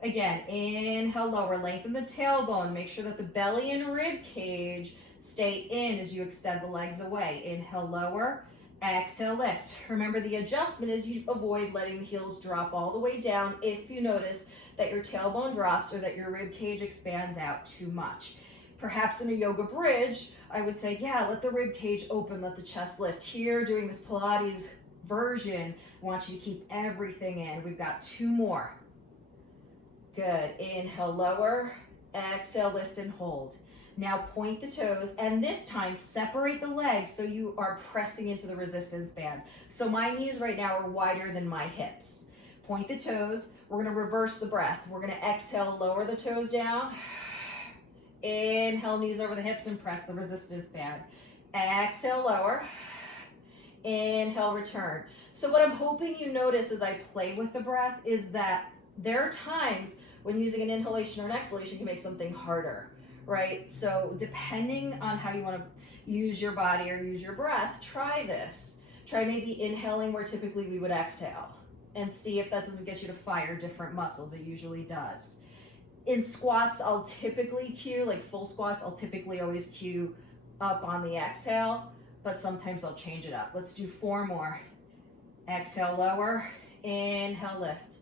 Again, inhale, lower. Lengthen the tailbone. Make sure that the belly and rib cage stay in as you extend the legs away. Inhale, lower. Exhale, lift. Remember, the adjustment is you avoid letting the heels drop all the way down if you notice that your tailbone drops or that your rib cage expands out too much. Perhaps in a yoga bridge, I would say, yeah, let the rib cage open, let the chest lift. Here, doing this Pilates version, I want you to keep everything in. We've got 2 more. Good. Inhale, lower. Exhale, lift and hold. Now point the toes, and this time separate the legs so you are pressing into the resistance band. So my knees right now are wider than my hips. Point the toes. We're going to reverse the breath. We're going to exhale, lower the toes down. Inhale, knees over the hips and press the resistance band. Exhale, lower. Inhale, return. So what I'm hoping you notice as I play with the breath is that there are times when using an inhalation or an exhalation can make something harder. Right? So depending on how you want to use your body or use your breath, try this. Try maybe inhaling where typically we would exhale and see if that doesn't get you to fire different muscles. It usually does. In squats, I'll typically cue, like full squats, I'll typically always cue up on the exhale. but sometimes I'll change it up. Let's do 4 more. Exhale, lower. Inhale, lift.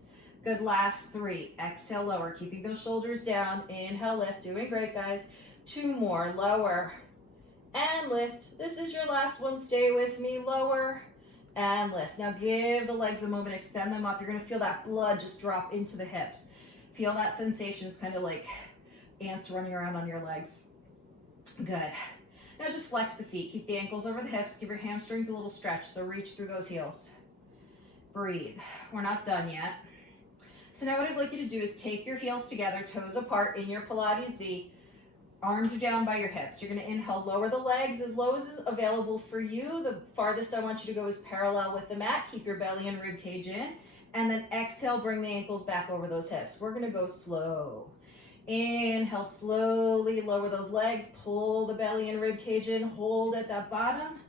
Good, last 3. Exhale, lower. Keeping those shoulders down. Inhale, lift. Doing great, guys. 2 more. Lower and lift. This is your last one. Stay with me. Lower and lift. Now give the legs a moment. Extend them up. You're going to feel that blood just drop into the hips. Feel that sensation. It's kind of like ants running around on your legs. Good. Now just flex the feet. Keep the ankles over the hips. Give your hamstrings a little stretch. So reach through those heels. Breathe. We're not done yet. So now what I'd like you to do is take your heels together, toes apart in your Pilates V. Arms are down by your hips. You're going to inhale, lower the legs as low as is available for you. The farthest I want you to go is parallel with the mat. Keep your belly and rib cage in. And then exhale, bring the ankles back over those hips. We're going to go slow. Inhale, slowly lower those legs. Pull the belly and rib cage in. Hold at that bottom.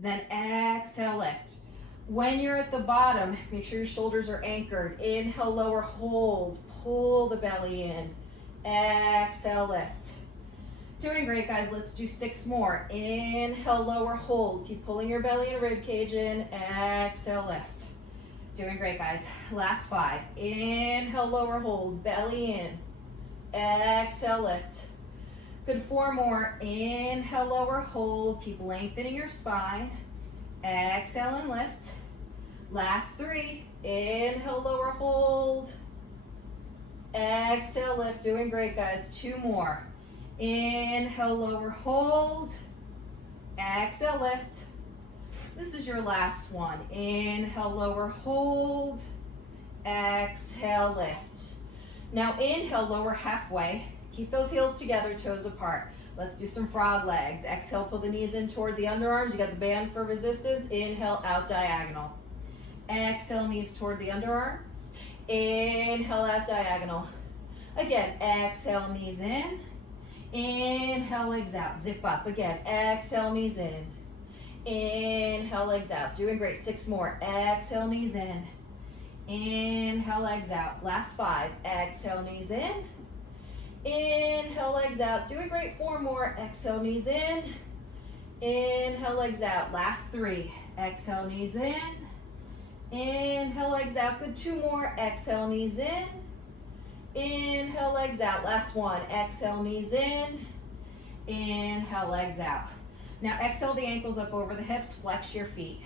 Then exhale, lift. When you're at the bottom, make sure your shoulders are anchored. Inhale, lower, hold. Pull the belly in. Exhale, lift. Doing great, guys. Let's do 6 more. Inhale, lower, hold. Keep pulling your belly and rib cage in. Exhale, lift. Doing great, guys. Last 5. Inhale, lower, hold. Belly in. Exhale, lift. Good, 4 more. Inhale, lower, hold. Keep lengthening your spine. Exhale and lift. Last 3. Inhale, lower, hold. Exhale, lift. Doing great, guys. 2 more. Inhale, lower, hold. Exhale, lift. This is your last one. Inhale, lower, hold. Exhale, lift. Now inhale, lower halfway. Keep those heels together, toes apart. Let's do some frog legs. Exhale, pull the knees in toward the underarms. You got the band for resistance. Inhale, out diagonal. Exhale, knees toward the underarms. Inhale, out diagonal. Again, exhale, knees in. Inhale, legs out. Zip up. Again, exhale, knees in. Inhale, legs out. Doing great. 6 more. Exhale, knees in. Inhale, legs out. Last 5. Exhale, knees in. Inhale, legs out. Doing great. 4 more. Exhale, knees in. Inhale, legs out. Last 3. Exhale, knees in. Inhale, legs out. Good. 2 more. Exhale, knees in. Inhale, legs out. Last 1. Exhale, knees in. Inhale, legs out. Now exhale the ankles up over the hips. Flex your feet.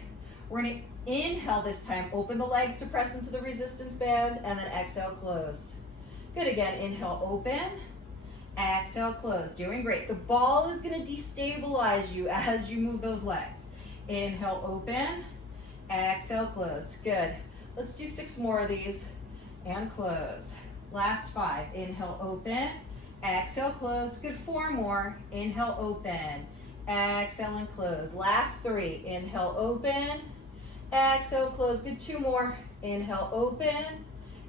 We're going to inhale this time. Open the legs to press into the resistance band. And then exhale, close. Good. Again, inhale, open. Exhale, close. Doing great. The ball is going to destabilize you as you move those legs. Inhale, open. Exhale, close. Good. Let's do 6 more of these. And close. Last 5. Inhale, open. Exhale, close. Good. 4 more. Inhale, open. Exhale and close. Last 3. Inhale, open. Exhale, close. Good. 2 more. Inhale, open.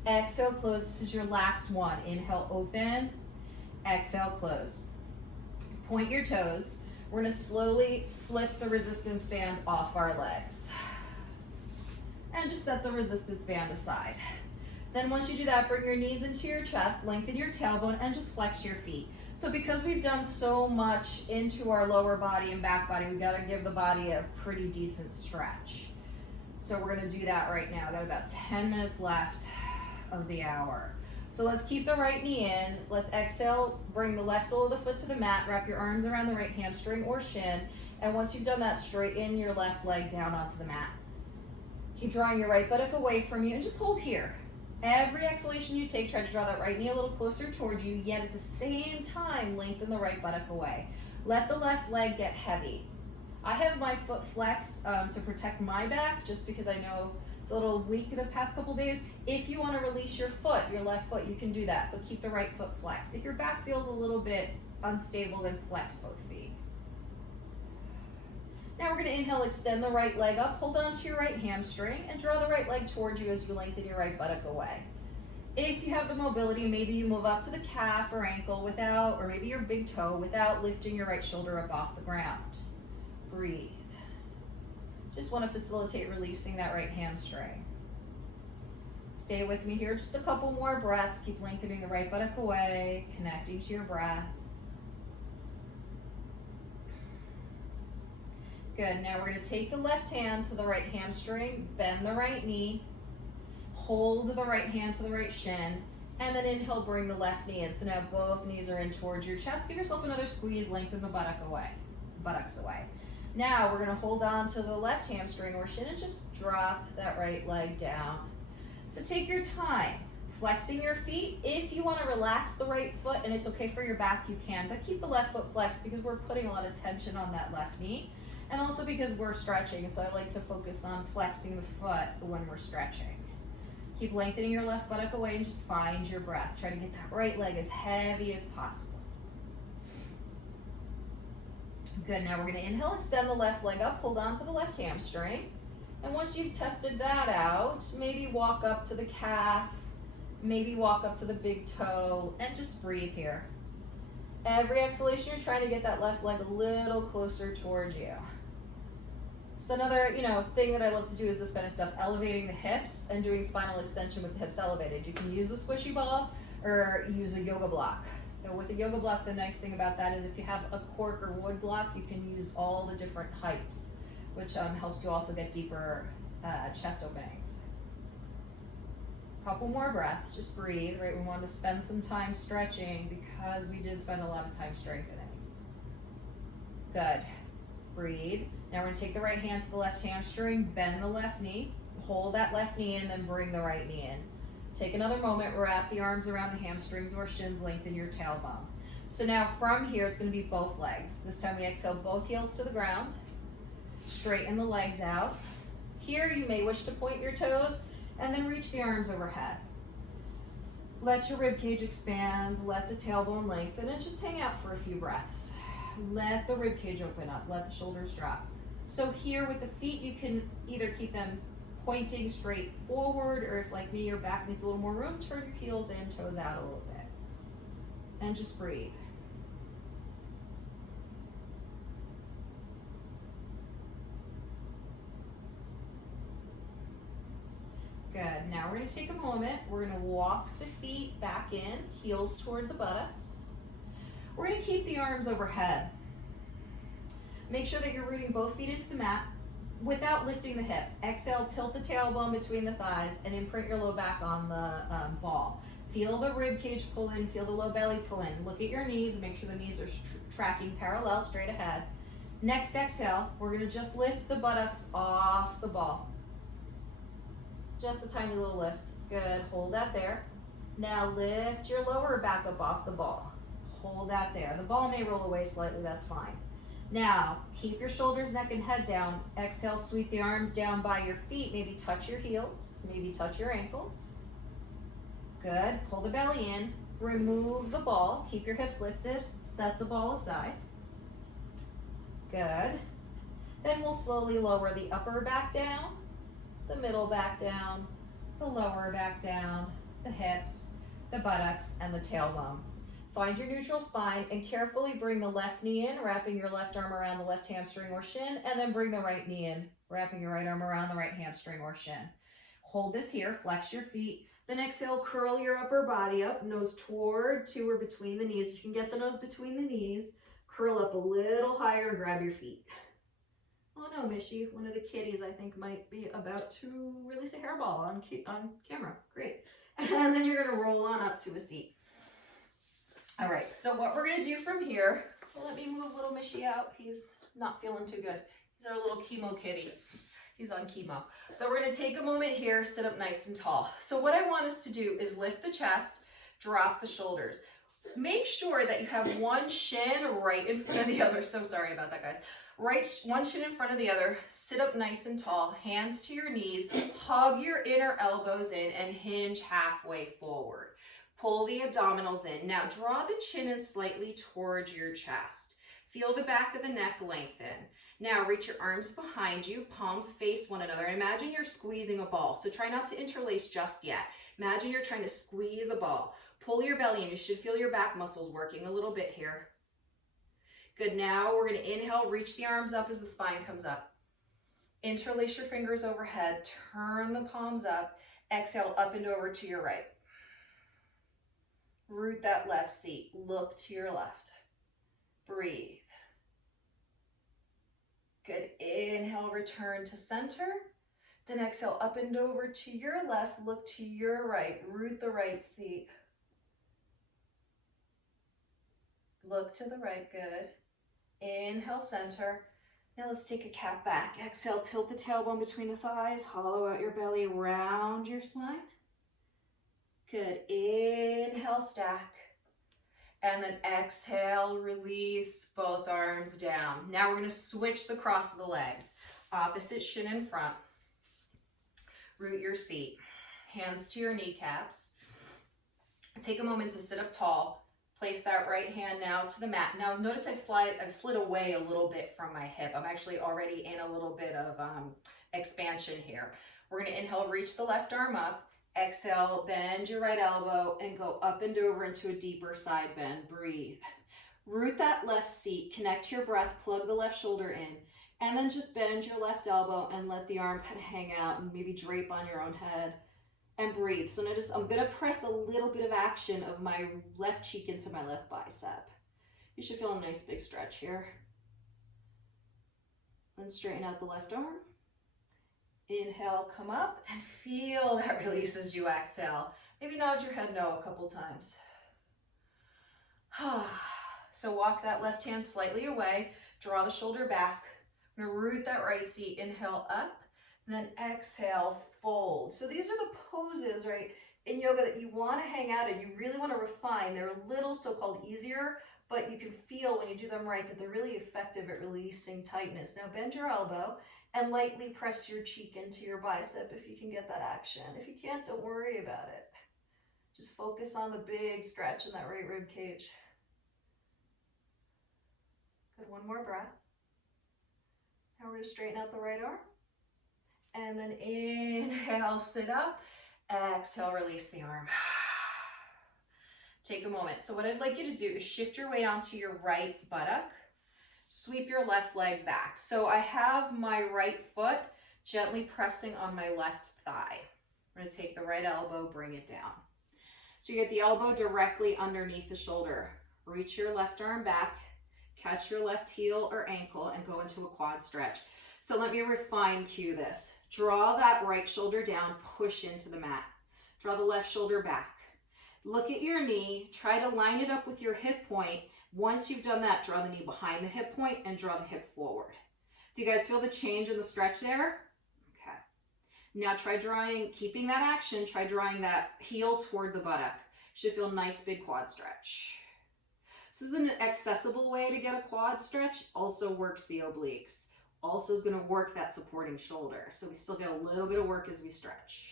Exhale, close. This is your last one. Inhale, open. Exhale, close. Point your toes. We're going to slowly slip the resistance band off our legs. And just set the resistance band aside. Then once you do that, bring your knees into your chest, lengthen your tailbone, and just flex your feet. So because we've done so much into our lower body and back body, we've got to give the body a pretty decent stretch. So we're going to do that right now. Got about 10 minutes left of the hour. So let's keep the right knee in. Let's exhale, bring the left sole of the foot to the mat, wrap your arms around the right hamstring or shin, and once you've done that, straighten your left leg down onto the mat. Keep drawing your right buttock away from you and just hold here. Every exhalation you take, try to draw that right knee a little closer towards you, yet at the same time, lengthen the right buttock away. Let the left leg get heavy. I have my foot flexed to protect my back, just because I know it's a little weak the past couple days. If you want to release your foot, your left foot, you can do that, but keep the right foot flexed. If your back feels a little bit unstable, then flex both feet. Now we're going to inhale, extend the right leg up, hold on to your right hamstring, and draw the right leg towards you as you lengthen your right buttock away. If you have the mobility, maybe you move up to the calf or ankle without, or maybe your big toe, without lifting your right shoulder up off the ground. Breathe. Just want to facilitate releasing that right hamstring. Stay with me here, just a couple more breaths. Keep lengthening the right buttock away, connecting to your breath. Good, now we're gonna take the left hand to the right hamstring, bend the right knee, hold the right hand to the right shin, and then inhale, bring the left knee in. So now both knees are in towards your chest. Give yourself another squeeze, lengthen the buttocks away. Now we're gonna hold on to the left hamstring or shin and just drop that right leg down. So take your time, flexing your feet. If you wanna relax the right foot and it's okay for your back, you can, but keep the left foot flexed because we're putting a lot of tension on that left knee. And also because we're stretching, so I like to focus on flexing the foot when we're stretching. Keep lengthening your left buttock away and just find your breath. Try to get that right leg as heavy as possible. Good, now we're gonna inhale, extend the left leg up, hold on to the left hamstring. And once you've tested that out, maybe walk up to the calf, maybe walk up to the big toe, and just breathe here. Every exhalation, you're trying to get that left leg a little closer towards you. So another, thing that I love to do is this kind of stuff, elevating the hips and doing spinal extension with the hips elevated. You can use the squishy ball or use a yoga block. Now with a yoga block, the nice thing about that is if you have a cork or wood block, you can use all the different heights, which helps you also get deeper chest openings. Couple more breaths, just breathe, right? We want to spend some time stretching because we did spend a lot of time strengthening. Good, breathe. Now we're gonna take the right hand to the left hamstring, bend the left knee, hold that left knee in, then bring the right knee in. Take another moment, wrap the arms around the hamstrings or shins, lengthen your tailbone. So now from here, it's gonna be both legs. This time we exhale both heels to the ground, straighten the legs out. Here you may wish to point your toes and then reach the arms overhead. Let your rib cage expand, let the tailbone lengthen, and just hang out for a few breaths. Let the rib cage open up, let the shoulders drop. So here with the feet, you can either keep them pointing straight forward, or if like me, your back needs a little more room, turn your heels in, toes out a little bit. And just breathe. Good, now we're gonna take a moment, we're gonna walk the feet back in, heels toward the buttocks. We're gonna keep the arms overhead. Make sure that you're rooting both feet into the mat without lifting the hips. Exhale, tilt the tailbone between the thighs and imprint your low back on the ball. Feel the rib cage pull in, feel the low belly pull in. Look at your knees, make sure the knees are tracking parallel straight ahead. Next exhale, we're gonna just lift the buttocks off the ball. Just a tiny little lift. Good, hold that there. Now lift your lower back up off the ball. Hold that there. The ball may roll away slightly, that's fine. Now, keep your shoulders, neck, and head down. Exhale, sweep the arms down by your feet. Maybe touch your heels, maybe touch your ankles. Good, pull the belly in. Remove the ball, keep your hips lifted. Set the ball aside. Good. Then we'll slowly lower the upper back down, the middle back down, the lower back down, the hips, the buttocks, and the tailbone. Find your neutral spine and carefully bring the left knee in, wrapping your left arm around the left hamstring or shin, and then bring the right knee in, wrapping your right arm around the right hamstring or shin. Hold this here, flex your feet, then exhale, curl your upper body up, nose toward to or between the knees. You can get the nose between the knees, curl up a little higher and grab your feet. Oh no, Mishy, one of the kitties I think might be about to release a hairball on camera. Great. And then you're gonna roll on up to a seat. All right, so what we're gonna do from here, let me move little Mishy out. He's not feeling too good. He's our little chemo kitty. He's on chemo. So we're gonna take a moment here, sit up nice and tall. So what I want us to do is lift the chest, drop the shoulders. Make sure that you have one shin right in front of the other. So sorry about that, guys. Right, one shin in front of the other, sit up nice and tall, hands to your knees, hug your inner elbows in and hinge halfway forward. Pull the abdominals in. Now draw the chin in slightly towards your chest. Feel the back of the neck lengthen. Now reach your arms behind you, palms face one another. Imagine you're squeezing a ball, so try not to interlace just yet. Imagine you're trying to squeeze a ball. Pull your belly in. You should feel your back muscles working a little bit here. Good, now we're gonna inhale, reach the arms up as the spine comes up. Interlace your fingers overhead, turn the palms up, exhale up and over to your right. Root that left seat, look to your left. Breathe. Good, inhale, return to center. Then exhale, up and over to your left, look to your right, root the right seat. Look to the right, good. Inhale, center. Now let's take a cat back. Exhale, tilt the tailbone between the thighs, hollow out your belly, round your spine. Good, inhale, stack. And then exhale, release both arms down. Now we're gonna switch the cross of the legs. Opposite shin in front. Root your seat. Hands to your kneecaps. Take a moment to sit up tall. Place that right hand now to the mat. Now notice I've slid away a little bit from my hip. I'm actually already in a little bit of expansion here. We're gonna inhale, reach the left arm up. Exhale, bend your right elbow and go up and over into a deeper side bend. Breathe. Root that left seat, connect to your breath, plug the left shoulder in, and then just bend your left elbow and let the arm kind of hang out and maybe drape on your own head and breathe. So notice I'm gonna press a little bit of action of my left cheek into my left bicep. You should feel a nice big stretch here. Then straighten out the left arm. Inhale, come up and feel that release as you exhale. Maybe nod your head no a couple times. So walk that left hand slightly away, draw the shoulder back. I'm gonna root that right seat, inhale up, then exhale, fold. So these are the poses, right, in yoga that you wanna hang out in, you really wanna refine. They're a little so-called easier, but you can feel when you do them right that they're really effective at releasing tightness. Now bend your elbow and lightly press your cheek into your bicep if you can get that action. If you can't, don't worry about it. Just focus on the big stretch in that right rib cage. Good, one more breath. Now we're gonna straighten out the right arm. And then inhale, sit up. Exhale, release the arm. Take a moment. So what I'd like you to do is shift your weight onto your right buttock. Sweep your left leg back. So I have my right foot gently pressing on my left thigh. I'm gonna take the right elbow, bring it down. So you get the elbow directly underneath the shoulder. Reach your left arm back, catch your left heel or ankle and go into a quad stretch. So let me refine cue this. Draw that right shoulder down, push into the mat. Draw the left shoulder back. Look at your knee, try to line it up with your hip point. Once you've done that, draw the knee behind the hip point and draw the hip forward. Do you guys feel the change in the stretch there? Okay. Now try drawing, keeping that action, try drawing that heel toward the buttock. Should feel nice big quad stretch. This is an accessible way to get a quad stretch. Also works the obliques. Also is gonna work that supporting shoulder. So we still get a little bit of work as we stretch.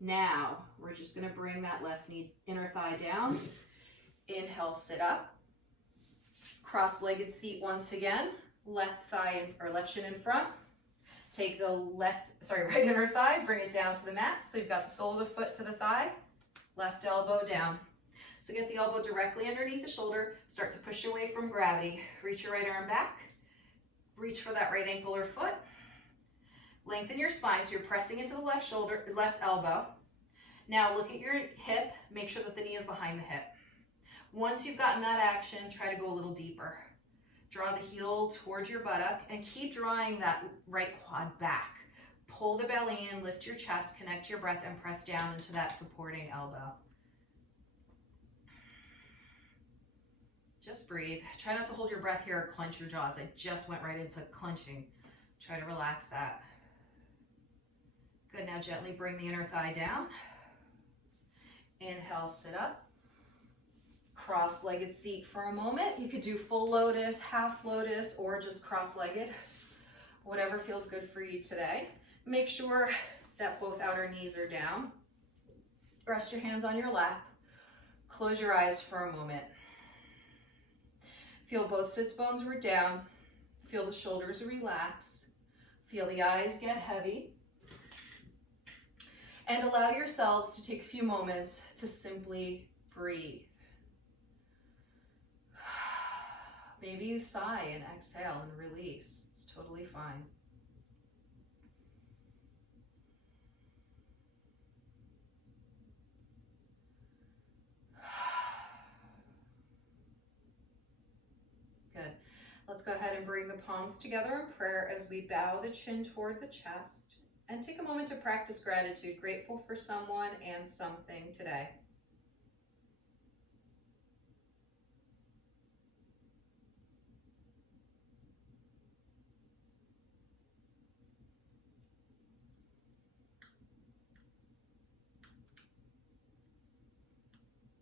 Now, we're just gonna bring that left knee, inner thigh down. Inhale, sit up. Cross-legged seat once again. Left thigh or left shin in front. Take the right inner thigh, bring it down to the mat. So you've got the sole of the foot to the thigh, left elbow down. So get the elbow directly underneath the shoulder, start to push away from gravity. Reach your right arm back, reach for that right ankle or foot. Lengthen your spine so you're pressing into the left elbow. Now look at your hip, make sure that the knee is behind the hip. Once you've gotten that action, try to go a little deeper. Draw the heel towards your buttock and keep drawing that right quad back. Pull the belly in, lift your chest, connect your breath and press down into that supporting elbow. Just breathe. Try not to hold your breath here or clench your jaws. I just went right into clenching. Try to relax that. Good, now gently bring the inner thigh down. Inhale, sit up. Cross-legged seat for a moment. You could do full lotus, half lotus, or just cross-legged. Whatever feels good for you today. Make sure that both outer knees are down. Rest your hands on your lap. Close your eyes for a moment. Feel both sits bones root down. Feel the shoulders relax. Feel the eyes get heavy. And allow yourselves to take a few moments to simply breathe. Maybe you sigh and exhale and release. It's totally fine. Good. Let's go go ahead and bring the palms together in prayer as we bow the chin toward the chest and take a moment to practice gratitude, grateful for someone and something today.